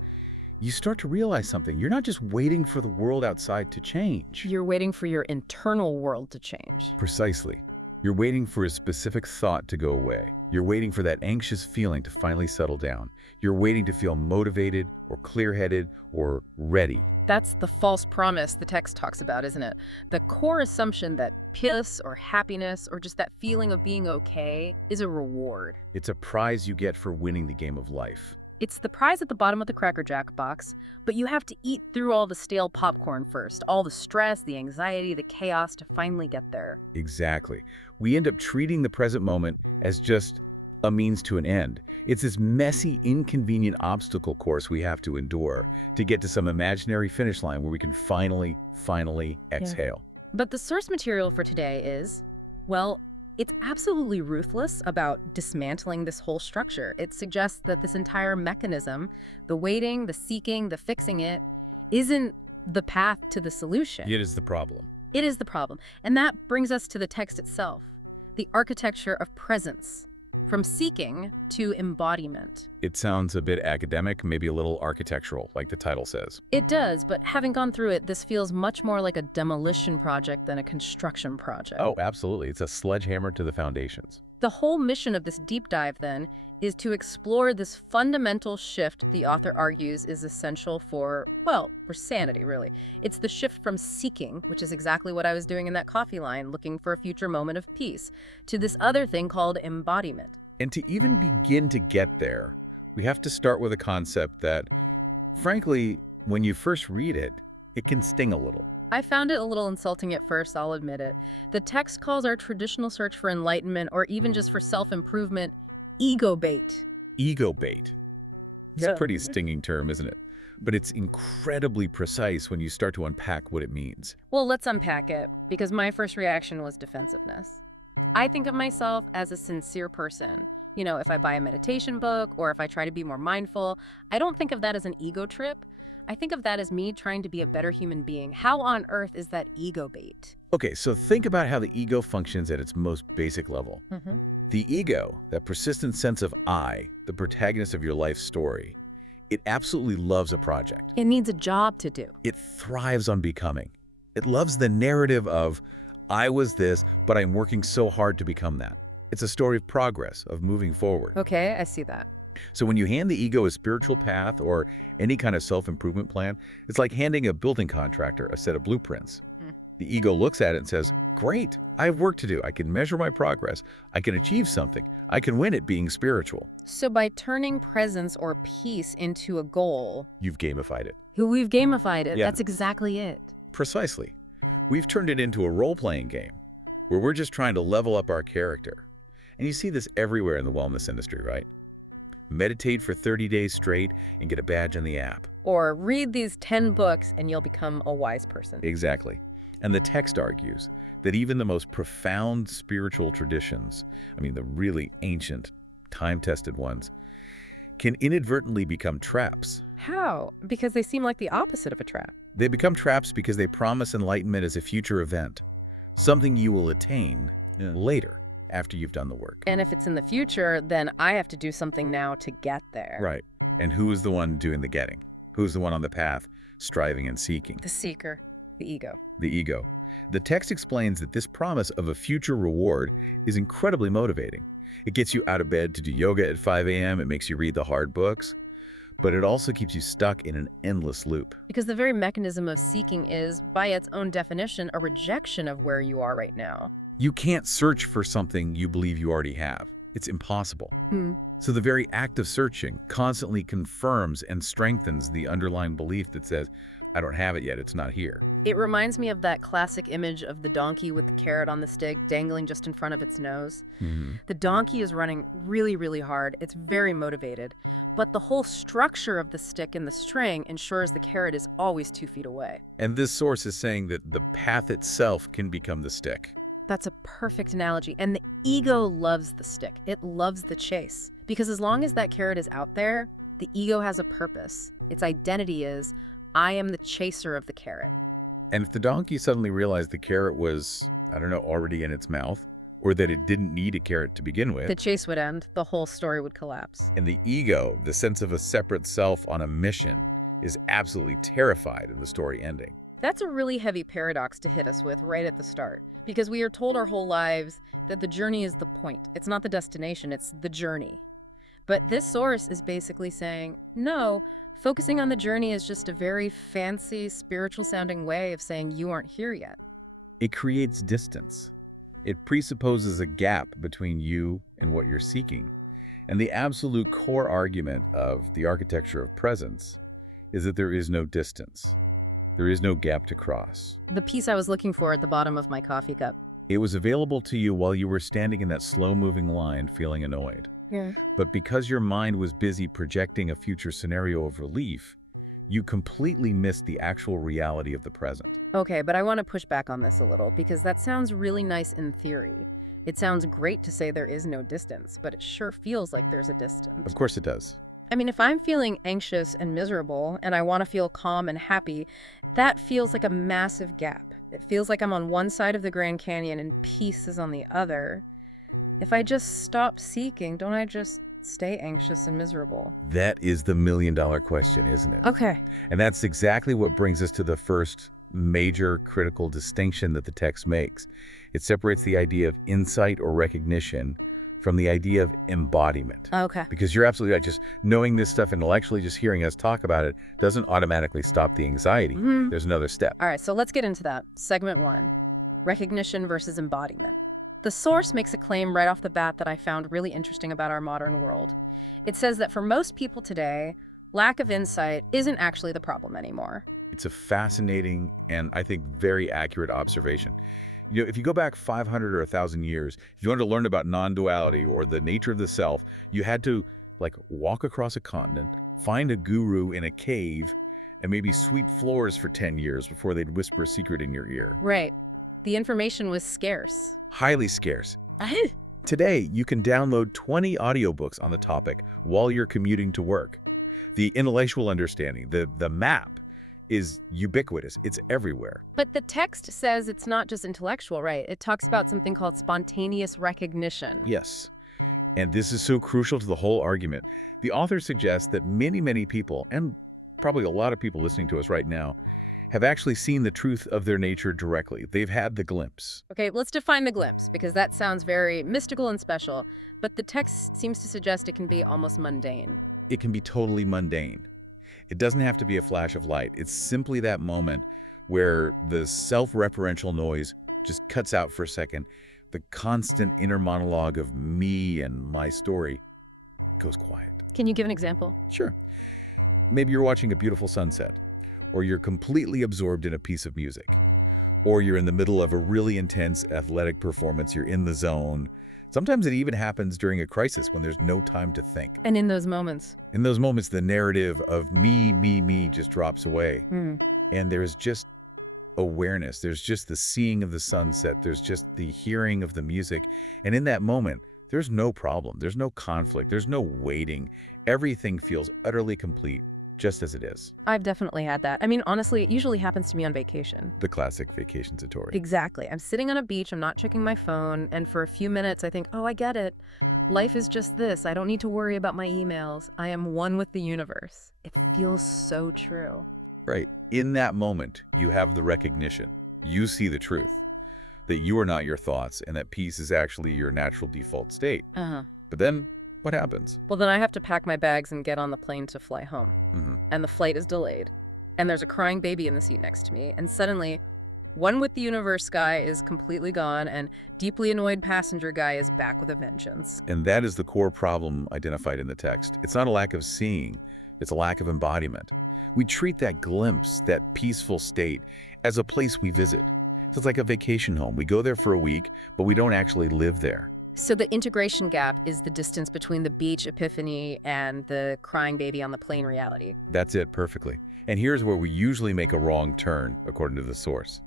you start to realize something. You're not just waiting for the world outside to change. You're waiting for your internal world to change. Precisely. You're waiting for a specific thought to go away. You're waiting for that anxious feeling to finally settle down. You're waiting to feel motivated or clear-headed or ready. That's the false promise the text talks about, isn't it? The core assumption that peace or happiness or just that feeling of being okay is a reward. It's a prize you get for winning the game of life. It's the prize at the bottom of the Cracker Jack box, but you have to eat through all the stale popcorn first, all the stress, the anxiety, the chaos to finally get there. Exactly. We end up treating the present moment as just a means to an end. It's this messy, inconvenient obstacle course we have to endure to get to some imaginary finish line where we can finally exhale. But the source material for today is, well, it's absolutely ruthless about dismantling this whole structure. It suggests that this entire mechanism, the waiting, the seeking, the fixing it, isn't the path to the solution. It is the problem. It is the problem. And that brings us to the text itself, the architecture of presence, from seeking to embodiment. It sounds a bit academic, maybe a little architectural, like the title says. It does, but having gone through it, this feels much more like a demolition project than a construction project. Oh, absolutely. It's a sledgehammer to the foundations. The whole mission of this deep dive, then, is to explore this fundamental shift the author argues is essential for sanity, really. It's the shift from seeking, which is exactly what I was doing in that coffee line, looking for a future moment of peace, to this other thing called embodiment. And to even begin to get there, we have to start with a concept that, frankly, when you first read it, it can sting a little. I found it a little insulting at first, I'll admit it. The text calls our traditional search for enlightenment, or even just for self-improvement, ego bait. Ego bait. It's a pretty stinging term, isn't it? But it's incredibly precise when you start to unpack what it means. Well, let's unpack it, because my first reaction was defensiveness. I think of myself as a sincere person. If I buy a meditation book or if I try to be more mindful, I don't think of that as an ego trip. I think of that as me trying to be a better human being. How on earth is that ego bait? Okay, so think about how the ego functions at its most basic level. The ego, that persistent sense of I, the protagonist of your life story, it absolutely loves a project. It needs a job to do. It thrives on becoming. It loves the narrative of, I was this, but I'm working so hard to become that. It's a story of progress, of moving forward. Okay, I see that. So when you hand the ego a spiritual path or any kind of self-improvement plan, it's like handing a building contractor a set of blueprints. The ego looks at it and says, great, I have work to do. I can measure my progress. I can achieve something. I can win at being spiritual. So by turning presence or peace into a goal, You've gamified it. we've gamified it. Yeah. That's exactly it. Precisely. We've turned it into a role-playing game where we're just trying to level up our character. And you see this everywhere in the wellness industry, right? Meditate for 30 days straight and get a badge on the app. Or read these 10 books and you'll become a wise person. Exactly. And the text argues that even the most profound spiritual traditions, the really ancient, time-tested ones, can inadvertently become traps. How? Because they seem like the opposite of a trap. They become traps because they promise enlightenment as a future event, something you will attain later after you've done the work. And if it's in the future, then I have to do something now to get there. Right. And who is the one doing the getting? Who's the one on the path, striving and seeking? The seeker, the ego. The ego. The text explains that this promise of a future reward is incredibly motivating. It gets you out of bed to do yoga at 5 a.m. It makes you read the hard books. But it also keeps you stuck in an endless loop. Because the very mechanism of seeking is, by its own definition, a rejection of where you are right now. You can't search for something you believe you already have. It's impossible. So the very act of searching constantly confirms and strengthens the underlying belief that says, I don't have it yet, it's not here. It reminds me of that classic image of the donkey with the carrot on the stick dangling just in front of its nose. The donkey is running really, really hard. It's very motivated. But the whole structure of the stick and the string ensures the carrot is always 2 feet away. And this source is saying that the path itself can become the stick. That's a perfect analogy. And the ego loves the stick. It loves the chase. Because as long as that carrot is out there, the ego has a purpose. Its identity is, I am the chaser of the carrot. And if the donkey suddenly realized the carrot was, I don't know, already in its mouth, or that it didn't need a carrot to begin with. The chase would end. The whole story would collapse. And the ego, the sense of a separate self on a mission, is absolutely terrified of the story ending. That's a really heavy paradox to hit us with right at the start, because we are told our whole lives that the journey is the point. It's not the destination, it's the journey. But this source is basically saying, no, focusing on the journey is just a very fancy, spiritual-sounding way of saying you aren't here yet. It creates distance. It presupposes a gap between you and what you're seeking. And the absolute core argument of the architecture of presence is that there is no distance. There is no gap to cross. The piece I was looking for at the bottom of my coffee cup. It was available to you while you were standing in that slow-moving line feeling annoyed. Yeah. But because your mind was busy projecting a future scenario of relief, you completely missed the actual reality of the present. Okay, but I want to push back on this a little, because that sounds really nice in theory. It sounds great to say there is no distance, but it sure feels like there's a distance. Of course it does. I mean, if I'm feeling anxious and miserable and I want to feel calm and happy, that feels like a massive gap. It feels like I'm on one side of the Grand Canyon and peace is on the other. If I just stop seeking, don't I just stay anxious and miserable? That is the million-dollar question, isn't it? Okay. And that's exactly what brings us to the first major critical distinction that the text makes. It separates the idea of insight or recognition from the idea of embodiment. Okay. Because you're absolutely right. Just knowing this stuff intellectually, just hearing us talk about it, doesn't automatically stop the anxiety. There's another step. All right, so let's get into that. Segment 1, recognition versus embodiment. The source makes a claim right off the bat that I found really interesting about our modern world. It says that for most people today, lack of insight isn't actually the problem anymore. It's a fascinating and I think very accurate observation. You know, if you go back 500 or 1,000 years, if you wanted to learn about non-duality or the nature of the self, you had to walk across a continent, find a guru in a cave, and maybe sweep floors for 10 years before they'd whisper a secret in your ear. Right. The information was scarce. Highly scarce. Today, you can download 20 audiobooks on the topic while you're commuting to work. The intellectual understanding, the map, is ubiquitous. It's everywhere. But the text says it's not just intellectual, right? It talks about something called spontaneous recognition. Yes. And this is so crucial to the whole argument. The author suggests that many, many people, and probably a lot of people listening to us right now, have actually seen the truth of their nature directly. They've had the glimpse. Okay, let's define the glimpse, because that sounds very mystical and special, but the text seems to suggest it can be almost mundane. It can be totally mundane. It doesn't have to be a flash of light. It's simply that moment where the self-referential noise just cuts out for a second. The constant inner monologue of me and my story goes quiet. Can you give an example? Sure. Maybe you're watching a beautiful sunset, or you're completely absorbed in a piece of music, or you're in the middle of a really intense athletic performance. You're in the zone. Sometimes it even happens during a crisis when there's no time to think. And in those moments? In those moments, the narrative of me just drops away. And there's just awareness. There's just the seeing of the sunset. There's just the hearing of the music. And in that moment, there's no problem. There's no conflict. There's no waiting. Everything feels utterly complete, just as it is. I've definitely had that. I mean, honestly, it usually happens to me on vacation. The classic vacation satori. Exactly. I'm sitting on a beach, I'm not checking my phone, and for a few minutes I think, oh, I get it. Life is just this. I don't need to worry about my emails. I am one with the universe. It feels so true. Right. In that moment, you have the recognition. You see the truth, that you are not your thoughts, and that peace is actually your natural default state. But then, what happens? Well, then I have to pack my bags and get on the plane to fly home. And the flight is delayed. And there's a crying baby in the seat next to me. And suddenly, one with the universe guy is completely gone, and deeply annoyed passenger guy is back with a vengeance. And that is the core problem identified in the text. It's not a lack of seeing. It's a lack of embodiment. We treat that glimpse, that peaceful state, as a place we visit. So it's like a vacation home. We go there for a week, but we don't actually live there. So the integration gap is the distance between the beach epiphany and the crying baby on the plane reality. That's it perfectly. And here's where we usually make a wrong turn, according to the source.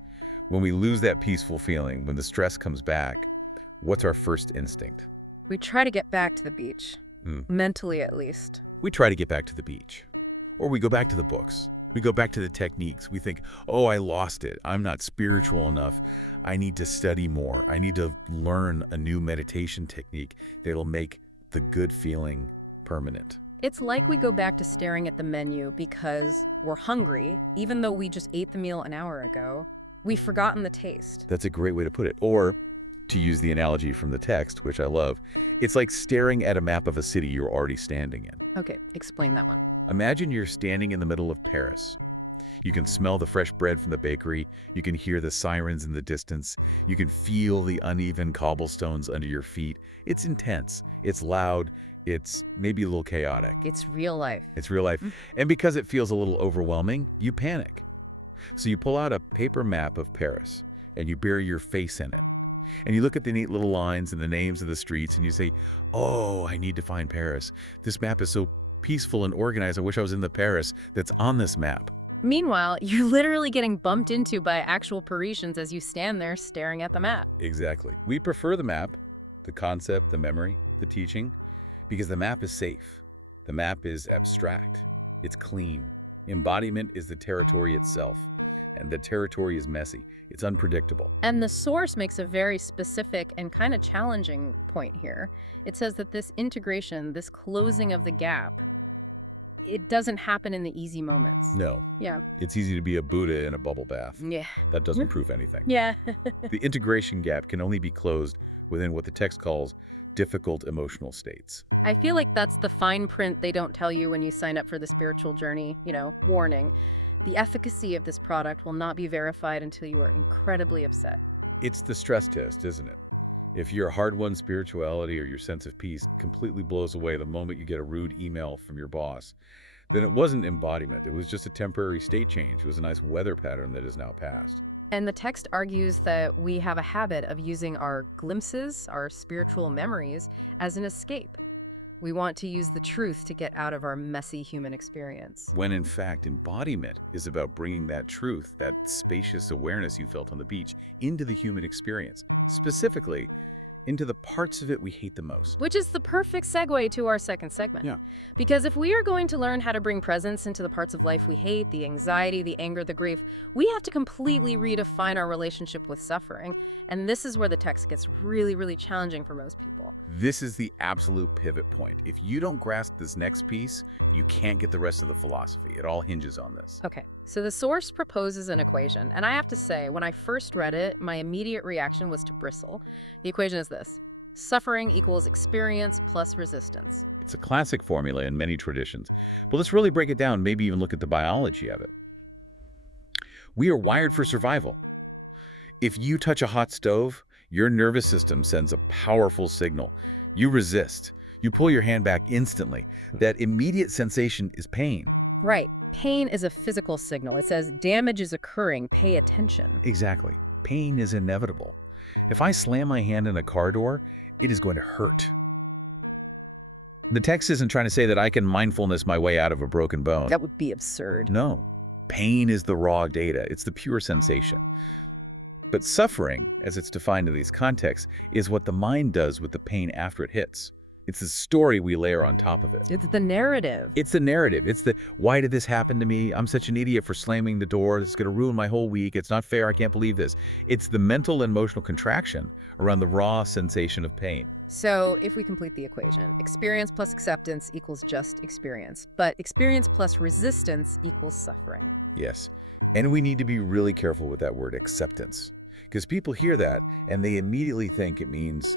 When we lose that peaceful feeling, when the stress comes back, what's our first instinct? We try to get back to the beach, mentally at least. We try to get back to the beach. Or we go back to the books. We go back to the techniques. We think, oh, I lost it. I'm not spiritual enough. I need to study more. I need to learn a new meditation technique that'll make the good feeling permanent. It's like we go back to staring at the menu because we're hungry, even though we just ate the meal an hour ago. We've forgotten the taste. That's a great way to put it. Or, to use the analogy from the text, which I love, it's like staring at a map of a city you're already standing in. Okay, explain that one. Imagine you're standing in the middle of Paris. You can smell the fresh bread from the bakery. You can hear the sirens in the distance. You can feel the uneven cobblestones under your feet. It's intense. It's loud. It's maybe a little chaotic. It's real life. It's real life. And because it feels a little overwhelming, you panic. So you pull out a paper map of Paris and you bury your face in it. And you look at the neat little lines and the names of the streets and you say, oh, I need to find Paris. This map is so peaceful and organized. I wish I was in the Paris that's on this map. Meanwhile, you're literally getting bumped into by actual Parisians as you stand there staring at the map. Exactly. We prefer the map, the concept, the memory, the teaching, because the map is safe. The map is abstract. It's clean. Embodiment is the territory itself. And the territory is messy. It's unpredictable. And the source makes a very specific and kind of challenging point here. It says that this integration, this closing of the gap, it doesn't happen in the easy moments. No. Yeah. It's easy to be a Buddha in a bubble bath. Yeah. That doesn't prove anything. Yeah. The integration gap can only be closed within what the text calls difficult emotional states. I feel like that's the fine print they don't tell you when you sign up for the spiritual journey, warning. The efficacy of this product will not be verified until you are incredibly upset. It's the stress test, isn't it? If your hard-won spirituality or your sense of peace completely blows away the moment you get a rude email from your boss, then it wasn't embodiment. It was just a temporary state change. It was a nice weather pattern that is now past. And the text argues that we have a habit of using our glimpses, our spiritual memories, as an escape. We want to use the truth to get out of our messy human experience. When in fact, embodiment is about bringing that truth, that spacious awareness you felt on the beach, into the human experience. Specifically, into the parts of it we hate the most. Which is the perfect segue to our second segment. Yeah. Because if we are going to learn how to bring presence into the parts of life we hate, the anxiety, the anger, the grief, we have to completely redefine our relationship with suffering. And this is where the text gets really, really challenging for most people. This is the absolute pivot point. If you don't grasp this next piece, you can't get the rest of the philosophy. It all hinges on this. Okay, so the source proposes an equation. And I have to say, when I first read it, my immediate reaction was to bristle. The equation is this: suffering equals experience plus resistance. It's a classic formula in many traditions. But let's really break it down, maybe even look at the biology of it. We are wired for survival. If you touch a hot stove, your nervous system sends a powerful signal. You resist. You pull your hand back instantly. That immediate sensation is pain. Right. Pain is a physical signal. It says damage is occurring. Pay attention. Exactly. Pain is inevitable. If I slam my hand in a car door, it is going to hurt. The text isn't trying to say that I can mindfulness my way out of a broken bone. That would be absurd. No. Pain is the raw data. It's the pure sensation. But suffering, as it's defined in these contexts, is what the mind does with the pain after it hits. It's the story we layer on top of it. It's the narrative. It's the narrative. It's the, why did this happen to me? I'm such an idiot for slamming the door. This is going to ruin my whole week. It's not fair. I can't believe this. It's the mental and emotional contraction around the raw sensation of pain. So if we complete the equation, experience plus acceptance equals just experience. But experience plus resistance equals suffering. Yes. And we need to be really careful with that word acceptance. Because people hear that and they immediately think it means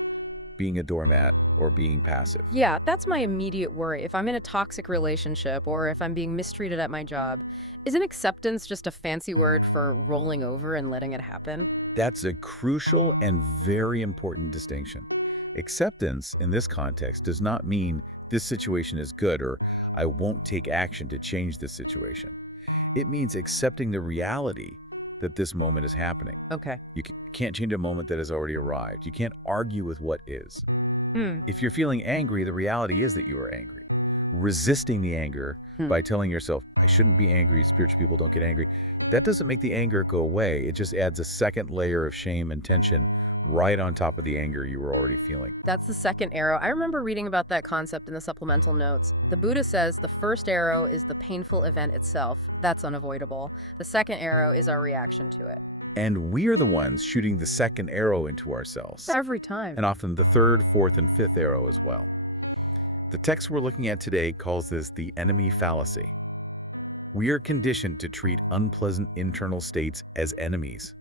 being a doormat or being passive. Yeah, that's my immediate worry. If I'm in a toxic relationship or if I'm being mistreated at my job, isn't acceptance just a fancy word for rolling over and letting it happen? That's a crucial and very important distinction. Acceptance in this context does not mean this situation is good or I won't take action to change this situation. It means accepting the reality that this moment is happening. Okay. You can't change a moment that has already arrived. You can't argue with what is. If you're feeling angry, the reality is that you are angry. Resisting the anger by telling yourself, I shouldn't be angry, spiritual people don't get angry, that doesn't make the anger go away. It just adds a second layer of shame and tension right on top of the anger you were already feeling. That's the second arrow. I remember reading about that concept in the supplemental notes. The Buddha says the first arrow is the painful event itself. That's unavoidable. The second arrow is our reaction to it. And we are the ones shooting the second arrow into ourselves. Every time. And often the third, fourth, and fifth arrow as well. The text we're looking at today calls this the enemy fallacy. We are conditioned to treat unpleasant internal states as enemies.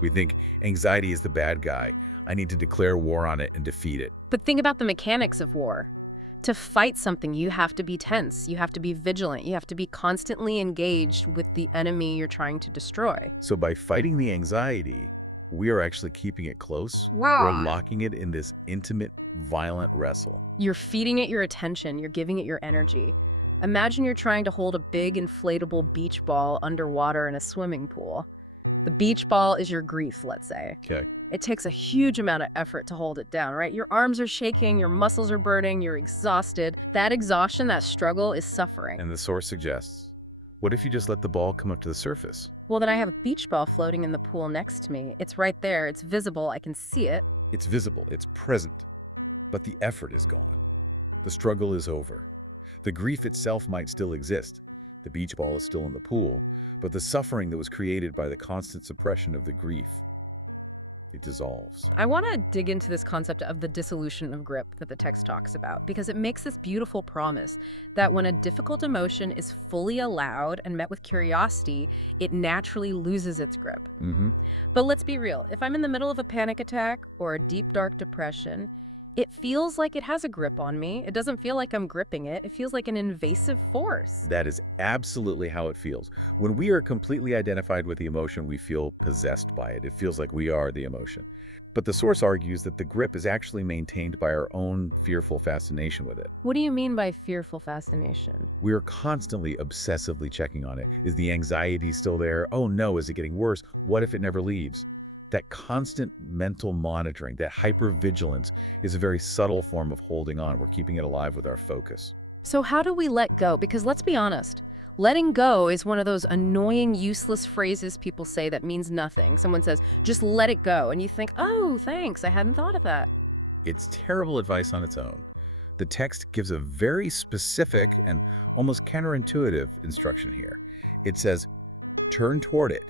We think anxiety is the bad guy. I need to declare war on it and defeat it. But think about the mechanics of war. To fight something, you have to be tense. You have to be vigilant. You have to be constantly engaged with the enemy you're trying to destroy. So by fighting the anxiety, we are actually keeping it close. Wow. We're locking it in this intimate, violent wrestle. You're feeding it your attention. You're giving it your energy. Imagine you're trying to hold a big inflatable beach ball underwater in a swimming pool. The beach ball is your grief, let's say. Okay. It takes a huge amount of effort to hold it down, right? Your arms are shaking, your muscles are burning, you're exhausted. That exhaustion, that struggle is suffering. And the source suggests, what if you just let the ball come up to the surface? Well, then I have a beach ball floating in the pool next to me. It's right there. It's visible. I can see it. It's visible. It's present. But the effort is gone. The struggle is over. The grief itself might still exist. The beach ball is still in the pool, but the suffering that was created by the constant suppression of the grief, it dissolves. I want to dig into this concept of the dissolution of grip that the text talks about, because it makes this beautiful promise that when a difficult emotion is fully allowed and met with curiosity, it naturally loses its grip. But let's be real. If I'm in the middle of a panic attack or a deep, dark depression, it feels like it has a grip on me. It doesn't feel like I'm gripping it. It feels like an invasive force. That is absolutely how it feels. When we are completely identified with the emotion, we feel possessed by it. It feels like we are the emotion. But the source argues that the grip is actually maintained by our own fearful fascination with it. What do you mean by fearful fascination? We are constantly obsessively checking on it. Is the anxiety still there? Oh no, is it getting worse? What if it never leaves? That constant mental monitoring, that hypervigilance, is a very subtle form of holding on. We're keeping it alive with our focus. So how do we let go? Because let's be honest, letting go is one of those annoying, useless phrases people say that means nothing. Someone says, just let it go. And you think, oh, thanks, I hadn't thought of that. It's terrible advice on its own. The text gives a very specific and almost counterintuitive instruction here. It says, turn toward it.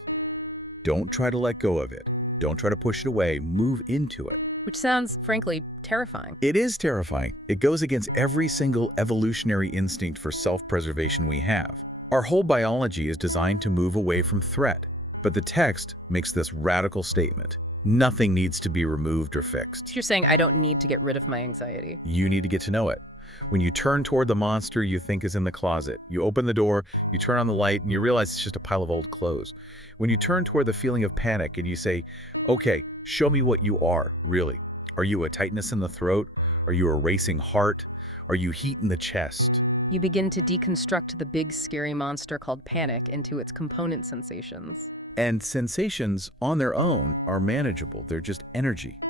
Don't try to let go of it. Don't try to push it away. Move into it. Which sounds, frankly, terrifying. It is terrifying. It goes against every single evolutionary instinct for self-preservation we have. Our whole biology is designed to move away from threat. But the text makes this radical statement. Nothing needs to be removed or fixed. You're saying I don't need to get rid of my anxiety. You need to get to know it. When you turn toward the monster you think is in the closet, you open the door, you turn on the light, and you realize it's just a pile of old clothes. When you turn toward the feeling of panic and you say, okay, show me what you are, really. Are you a tightness in the throat? Are you a racing heart? Are you heat in the chest? You begin to deconstruct the big, scary monster called panic into its component sensations. And sensations on their own are manageable. They're just energy.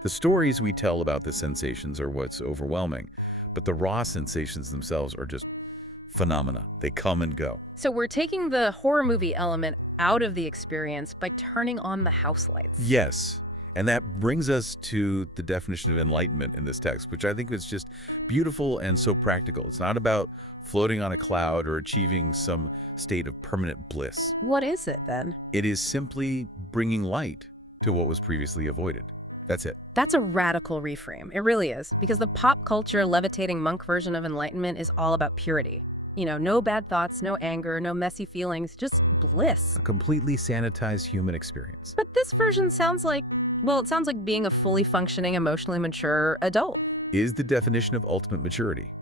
The stories we tell about the sensations are what's overwhelming, but the raw sensations themselves are just phenomena. They come and go. So we're taking the horror movie element out of the experience by turning on the house lights. Yes. And that brings us to the definition of enlightenment in this text, which I think is just beautiful and so practical. It's not about floating on a cloud or achieving some state of permanent bliss. What is it, then? It is simply bringing light to what was previously avoided. That's it. That's a radical reframe. It really is. Because the pop culture levitating monk version of enlightenment is all about purity. You know, no bad thoughts, no anger, no messy feelings, just bliss. A completely sanitized human experience. But this version sounds like, well, it sounds like being a fully functioning, emotionally mature adult. Is the definition of ultimate maturity.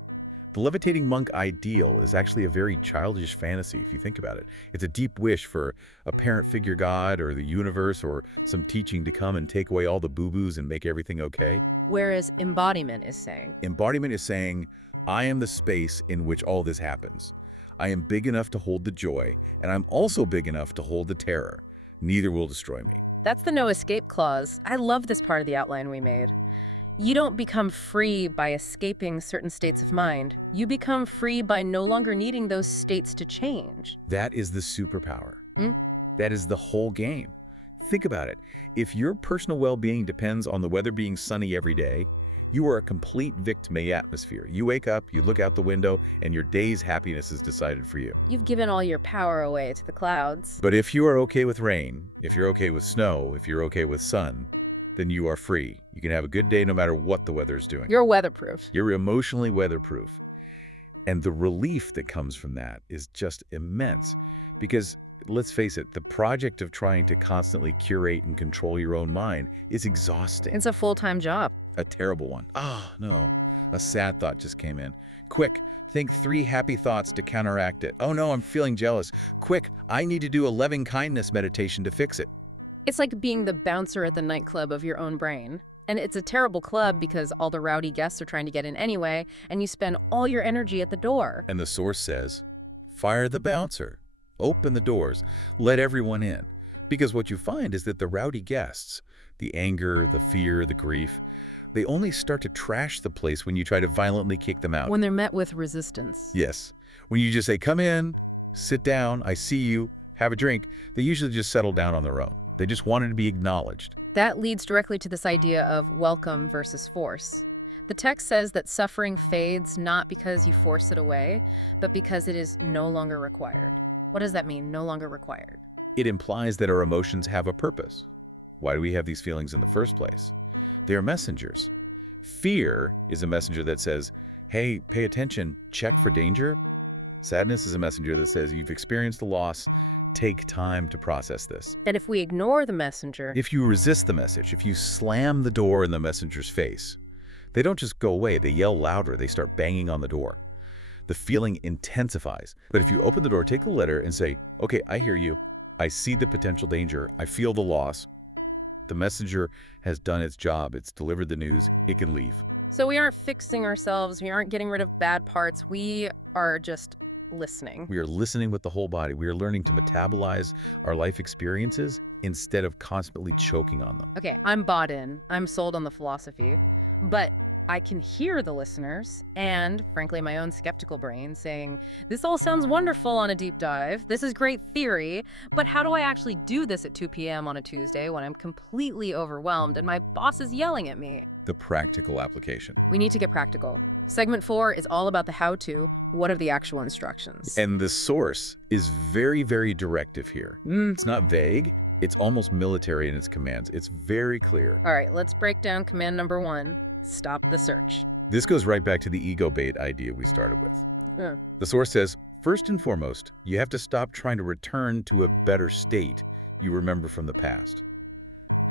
The levitating monk ideal is actually a very childish fantasy if you think about it. It's a deep wish for a parent figure god or the universe or some teaching to come and take away all the boo-boos and make everything okay. Whereas embodiment is saying, Embodiment is saying, I am the space in which all this happens. I am big enough to hold the joy, and I'm also big enough to hold the terror. Neither will destroy me. That's the no escape clause. I love this part of the outline we made. You don't become free by escaping certain states of mind. You become free by no longer needing those states to change. That is the superpower. That is the whole game. Think about it. If your personal well-being depends on the weather being sunny every day, you are a complete victim of the atmosphere. You wake up, you look out the window, and your day's happiness is decided for you. You've given all your power away to the clouds. But if you are okay with rain, if you're okay with snow, if you're okay with sun, then you are free. You can have a good day no matter what the weather is doing. You're weatherproof. You're emotionally weatherproof. And the relief that comes from that is just immense. Because, let's face it, the project of trying to constantly curate and control your own mind is exhausting. It's a full-time job. A terrible one. Oh, no. A sad thought just came in. Quick, think 3 happy thoughts to counteract it. Oh no, I'm feeling jealous. Quick, I need to do a loving kindness meditation to fix it. It's like being the bouncer at the nightclub of your own brain. And it's a terrible club because all the rowdy guests are trying to get in anyway, and you spend all your energy at the door. And the source says, fire the bouncer. Open the doors. Let everyone in. Because what you find is that the rowdy guests, the anger, the fear, the grief, they only start to trash the place when you try to violently kick them out. When they're met with resistance. Yes. When you just say, come in, sit down, I see you, have a drink, they usually just settle down on their own. They just wanted to be acknowledged. That leads directly to this idea of welcome versus force. The text says that suffering fades not because you force it away, but because it is no longer required. What does that mean, no longer required? It implies that our emotions have a purpose. Why do we have these feelings in the first place? They are messengers. Fear is a messenger that says, hey, pay attention, check for danger. Sadness is a messenger that says, you've experienced a loss, take time to process this. And if we ignore the messenger... If you resist the message, if you slam the door in the messenger's face, they don't just go away, they yell louder, they start banging on the door. The feeling intensifies. But if you open the door, take the letter and say, okay, I hear you. I see the potential danger. I feel the loss. The messenger has done its job. It's delivered the news. It can leave. So we aren't fixing ourselves. We aren't getting rid of bad parts. We are just listening. We are listening with the whole body. We are learning to metabolize our life experiences instead of constantly choking on them. Okay, I'm bought in. I'm sold on the philosophy. But I can hear the listeners and, frankly, my own skeptical brain saying, this all sounds wonderful on a deep dive. This is great theory, but how do I actually do this at 2 p.m. on a Tuesday when I'm completely overwhelmed and my boss is yelling at me? The practical application. We need to get practical. Segment 4 is all about the how-to. What are the actual instructions? And the source is very, very directive here. It's not vague. It's almost military in its commands. It's very clear. All right, let's break down command number 1. Stop the search. This goes right back to the ego bait idea we started with. The source says, first and foremost, you have to stop trying to return to a better state you remember from the past.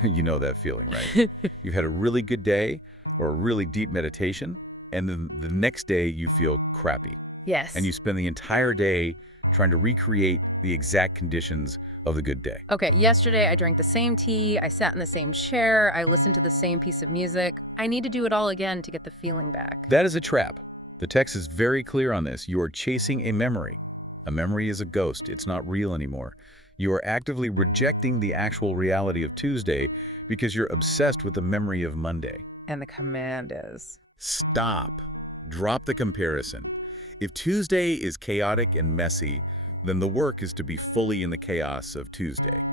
You know that feeling, right? You've had a really good day or a really deep meditation, and then the next day you feel crappy. Yes. And you spend the entire day trying to recreate the exact conditions of the good day. Okay, yesterday I drank the same tea, I sat in the same chair, I listened to the same piece of music. I need to do it all again to get the feeling back. That is a trap. The text is very clear on this. You are chasing a memory. A memory is a ghost. It's not real anymore. You are actively rejecting the actual reality of Tuesday because you're obsessed with the memory of Monday. And the command is? Stop. Drop the comparison. If Tuesday is chaotic and messy, then the work is to be fully in the chaos of Tuesday.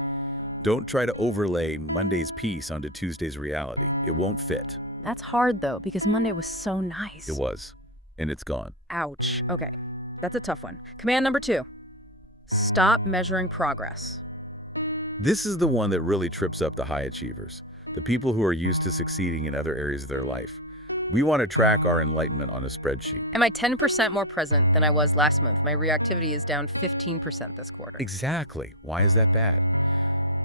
Don't try to overlay Monday's peace onto Tuesday's reality. It won't fit. That's hard, though, because Monday was so nice. It was, and it's gone. Ouch. Okay, that's a tough one. Command number 2. Stop measuring progress. This is the one that really trips up the high achievers, the people who are used to succeeding in other areas of their life. We want to track our enlightenment on a spreadsheet. Am I 10% more present than I was last month? My reactivity is down 15% this quarter. Exactly. Why is that bad?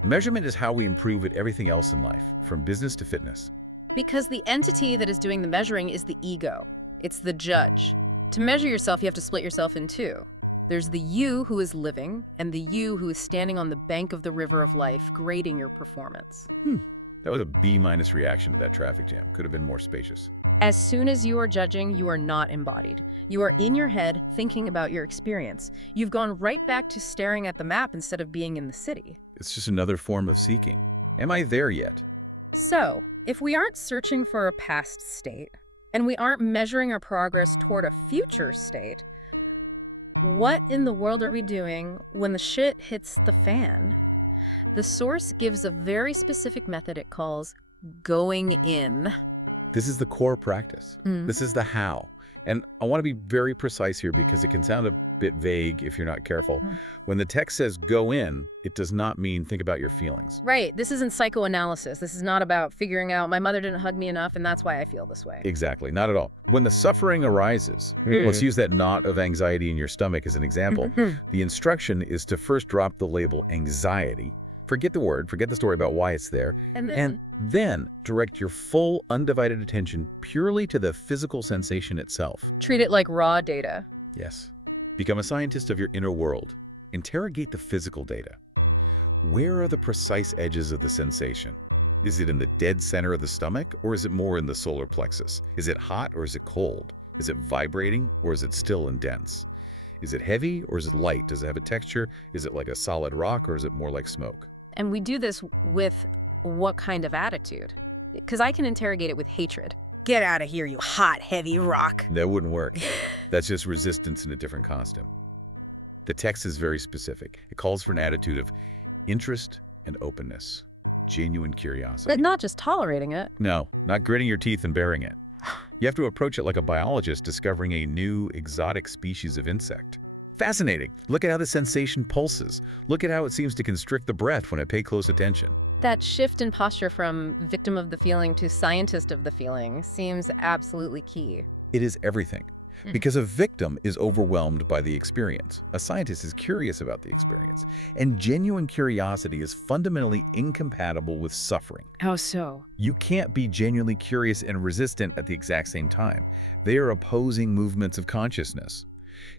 Measurement is how we improve at everything else in life, from business to fitness. Because the entity that is doing the measuring is the ego. It's the judge. To measure yourself, you have to split yourself in two. There's the you who is living and the you who is standing on the bank of the river of life, grading your performance. That was a B- reaction to that traffic jam. Could have been more spacious. As soon as you are judging, you are not embodied. You are in your head thinking about your experience. You've gone right back to staring at the map instead of being in the city. It's just another form of seeking. Am I there yet? So, if we aren't searching for a past state, and we aren't measuring our progress toward a future state, what in the world are we doing when the shit hits the fan? The source gives a very specific method it calls going in. This is the core practice. This is the how. And I want to be very precise here because it can sound a bit vague if you're not careful. When the text says go in, it does not mean think about your feelings. Right. This isn't psychoanalysis. This is not about figuring out my mother didn't hug me enough and that's why I feel this way. Exactly. Not at all. When the suffering arises, let's use that knot of anxiety in your stomach as an example. The instruction is to first drop the label anxiety. Forget the word, forget the story about why it's there, and then direct your full, undivided attention purely to the physical sensation itself. Treat it like raw data. Yes. Become a scientist of your inner world. Interrogate the physical data. Where are the precise edges of the sensation? Is it in the dead center of the stomach, or is it more in the solar plexus? Is it hot, or is it cold? Is it vibrating, or is it still and dense? Is it heavy, or is it light? Does it have a texture? Is it like a solid rock, or is it more like smoke? And we do this with what kind of attitude? Because I can interrogate it with hatred. Get out of here, you hot, heavy rock. That wouldn't work. That's just resistance in a different costume. The text is very specific. It calls for an attitude of interest and openness, genuine curiosity. But not just tolerating it. No, not gritting your teeth and bearing it. You have to approach it like a biologist discovering a new, exotic species of insect. Fascinating. Look at how the sensation pulses. Look at how it seems to constrict the breath when I pay close attention. That shift in posture from victim of the feeling to scientist of the feeling seems absolutely key. It is everything. Because a victim is overwhelmed by the experience. A scientist is curious about the experience. And genuine curiosity is fundamentally incompatible with suffering. How so? You can't be genuinely curious and resistant at the exact same time. They are opposing movements of consciousness.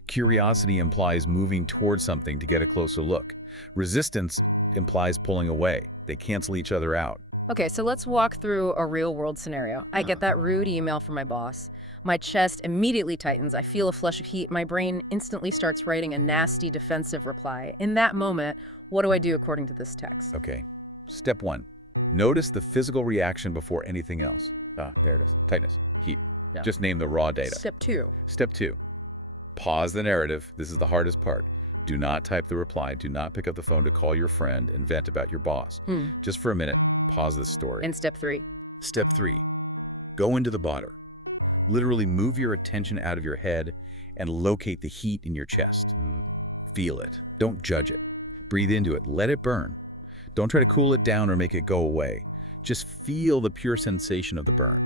Curiosity implies moving towards something to get a closer look. Resistance implies pulling away. They cancel each other out. Okay, so let's walk through a real-world scenario. I get that rude email from my boss. My chest immediately tightens. I feel a flush of heat. My brain instantly starts writing a nasty defensive reply. In that moment, what do I do according to this text? Okay. Step 1. Notice the physical reaction before anything else. There it is. Tightness. Heat. Yeah. Just name the raw data. Step 2. Step 2. Pause the narrative. This is the hardest part. Do not type the reply. Do not pick up the phone to call your friend and vent about your boss. Just for a minute, pause the story. And step 3. Step 3. Go into the body. Literally move your attention out of your head and locate the heat in your chest. Feel it. Don't judge it. Breathe into it. Let it burn. Don't try to cool it down or make it go away. Just feel the pure sensation of the burn.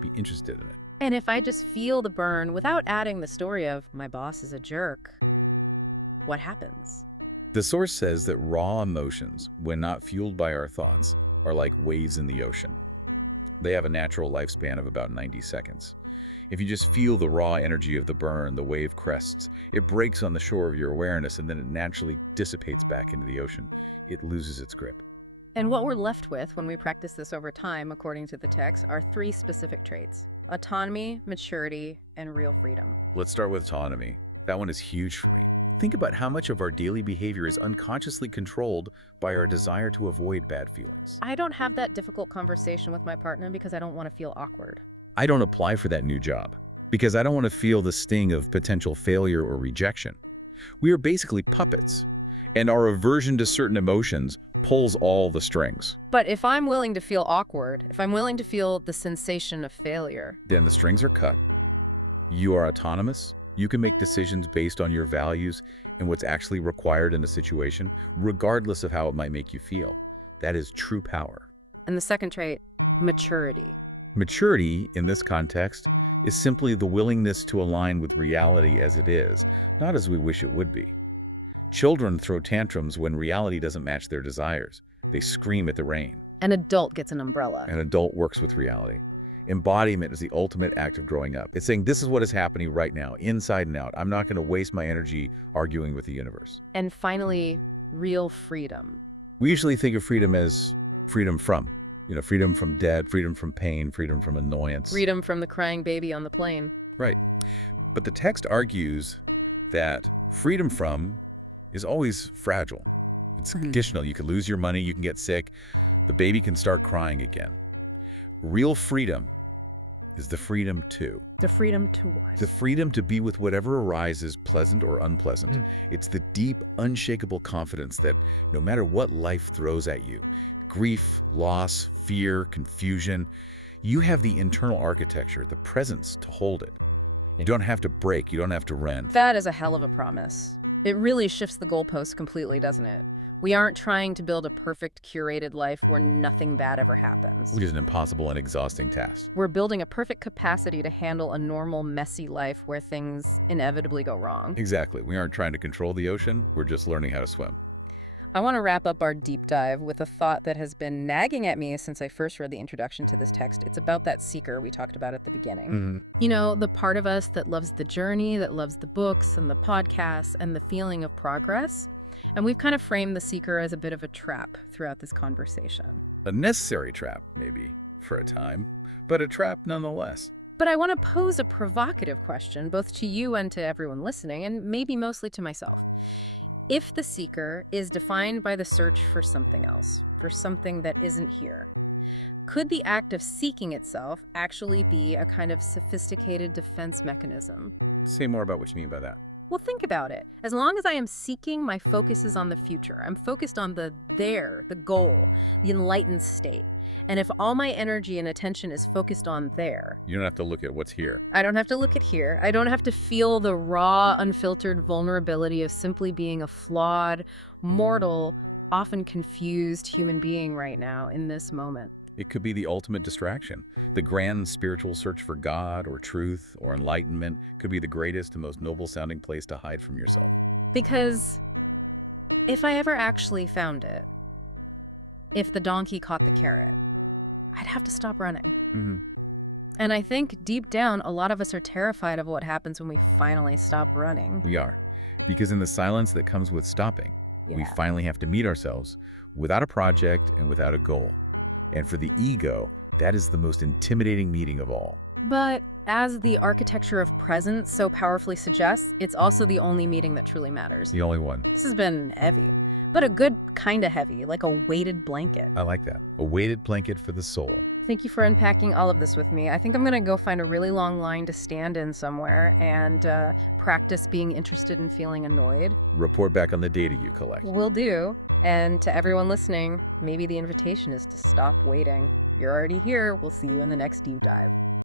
Be interested in it. And if I just feel the burn without adding the story of my boss is a jerk, what happens? The source says that raw emotions, when not fueled by our thoughts, are like waves in the ocean. They have a natural lifespan of about 90 seconds. If you just feel the raw energy of the burn, the wave crests, it breaks on the shore of your awareness and then it naturally dissipates back into the ocean. It loses its grip. And what we're left with when we practice this over time, according to the text, are 3 specific traits: autonomy, maturity, and real freedom. Let's start with autonomy. That one is huge for me. Think about how much of our daily behavior is unconsciously controlled by our desire to avoid bad feelings. I don't have that difficult conversation with my partner because I don't want to feel awkward. I don't apply for that new job because I don't want to feel the sting of potential failure or rejection. We are basically puppets, and our aversion to certain emotions pulls all the strings. But if I'm willing to feel awkward, if I'm willing to feel the sensation of failure, then the strings are cut. You are autonomous. You can make decisions based on your values and what's actually required in a situation, regardless of how it might make you feel. That is true power. And the second trait, maturity. Maturity, in this context, is simply the willingness to align with reality as it is, not as we wish it would be. Children throw tantrums when reality doesn't match their desires. They scream at the rain. An adult gets an umbrella. An adult works with reality. Embodiment is the ultimate act of growing up. It's saying this is what is happening right now, inside and out. I'm not going to waste my energy arguing with the universe. And finally, real freedom. We usually think of freedom as freedom from. Freedom from debt, freedom from pain, freedom from annoyance. Freedom from the crying baby on the plane. Right. But the text argues that freedom from is always fragile. It's conditional. You can lose your money, you can get sick, the baby can start crying again. Real freedom is the freedom to. The freedom to what? The freedom to be with whatever arises, pleasant or unpleasant. It's the deep, unshakable confidence that no matter what life throws at you, grief, loss, fear, confusion, you have the internal architecture, the presence to hold it. You don't have to break, you don't have to rend. That is a hell of a promise. It really shifts the goalposts completely, doesn't it? We aren't trying to build a perfect, curated life where nothing bad ever happens. Which is an impossible and exhausting task. We're building a perfect capacity to handle a normal, messy life where things inevitably go wrong. Exactly. We aren't trying to control the ocean, we're just learning how to swim. I want to wrap up our deep dive with a thought that has been nagging at me since I first read the introduction to this text. It's about that seeker we talked about at the beginning. You know, the part of us that loves the journey, that loves the books and the podcasts and the feeling of progress. And we've kind of framed the seeker as a bit of a trap throughout this conversation. A necessary trap, maybe, for a time, but a trap nonetheless. But I want to pose a provocative question, both to you and to everyone listening, and maybe mostly to myself. If the seeker is defined by the search for something else, for something that isn't here, could the act of seeking itself actually be a kind of sophisticated defense mechanism? Say more about what you mean by that. Well, think about it. As long as I am seeking, my focus is on the future. I'm focused on the goal, the enlightened state. And if all my energy and attention is focused on there, You don't have to look at what's here. I don't have to look at here. I don't have to feel the raw, unfiltered vulnerability of simply being a flawed, mortal, often confused human being right now in this moment. It could be the ultimate distraction. The grand spiritual search for God or truth or enlightenment could be the greatest and most noble-sounding place to hide from yourself. Because if I ever actually found it, if the donkey caught the carrot, I'd have to stop running. And I think deep down, a lot of us are terrified of what happens when we finally stop running. We are. Because in the silence that comes with stopping, we finally have to meet ourselves without a project and without a goal. And for the ego, that is the most intimidating meeting of all. But as the architecture of presence so powerfully suggests, it's also the only meeting that truly matters. The only one. This has been heavy, but a good kind of heavy, like a weighted blanket. I like that. A weighted blanket for the soul. Thank you for unpacking all of this with me. I think I'm going to go find a really long line to stand in somewhere and practice being interested in feeling annoyed. Report back on the data you collect. Will do. And to everyone listening, maybe the invitation is to stop waiting. You're already here. We'll see you in the next deep dive.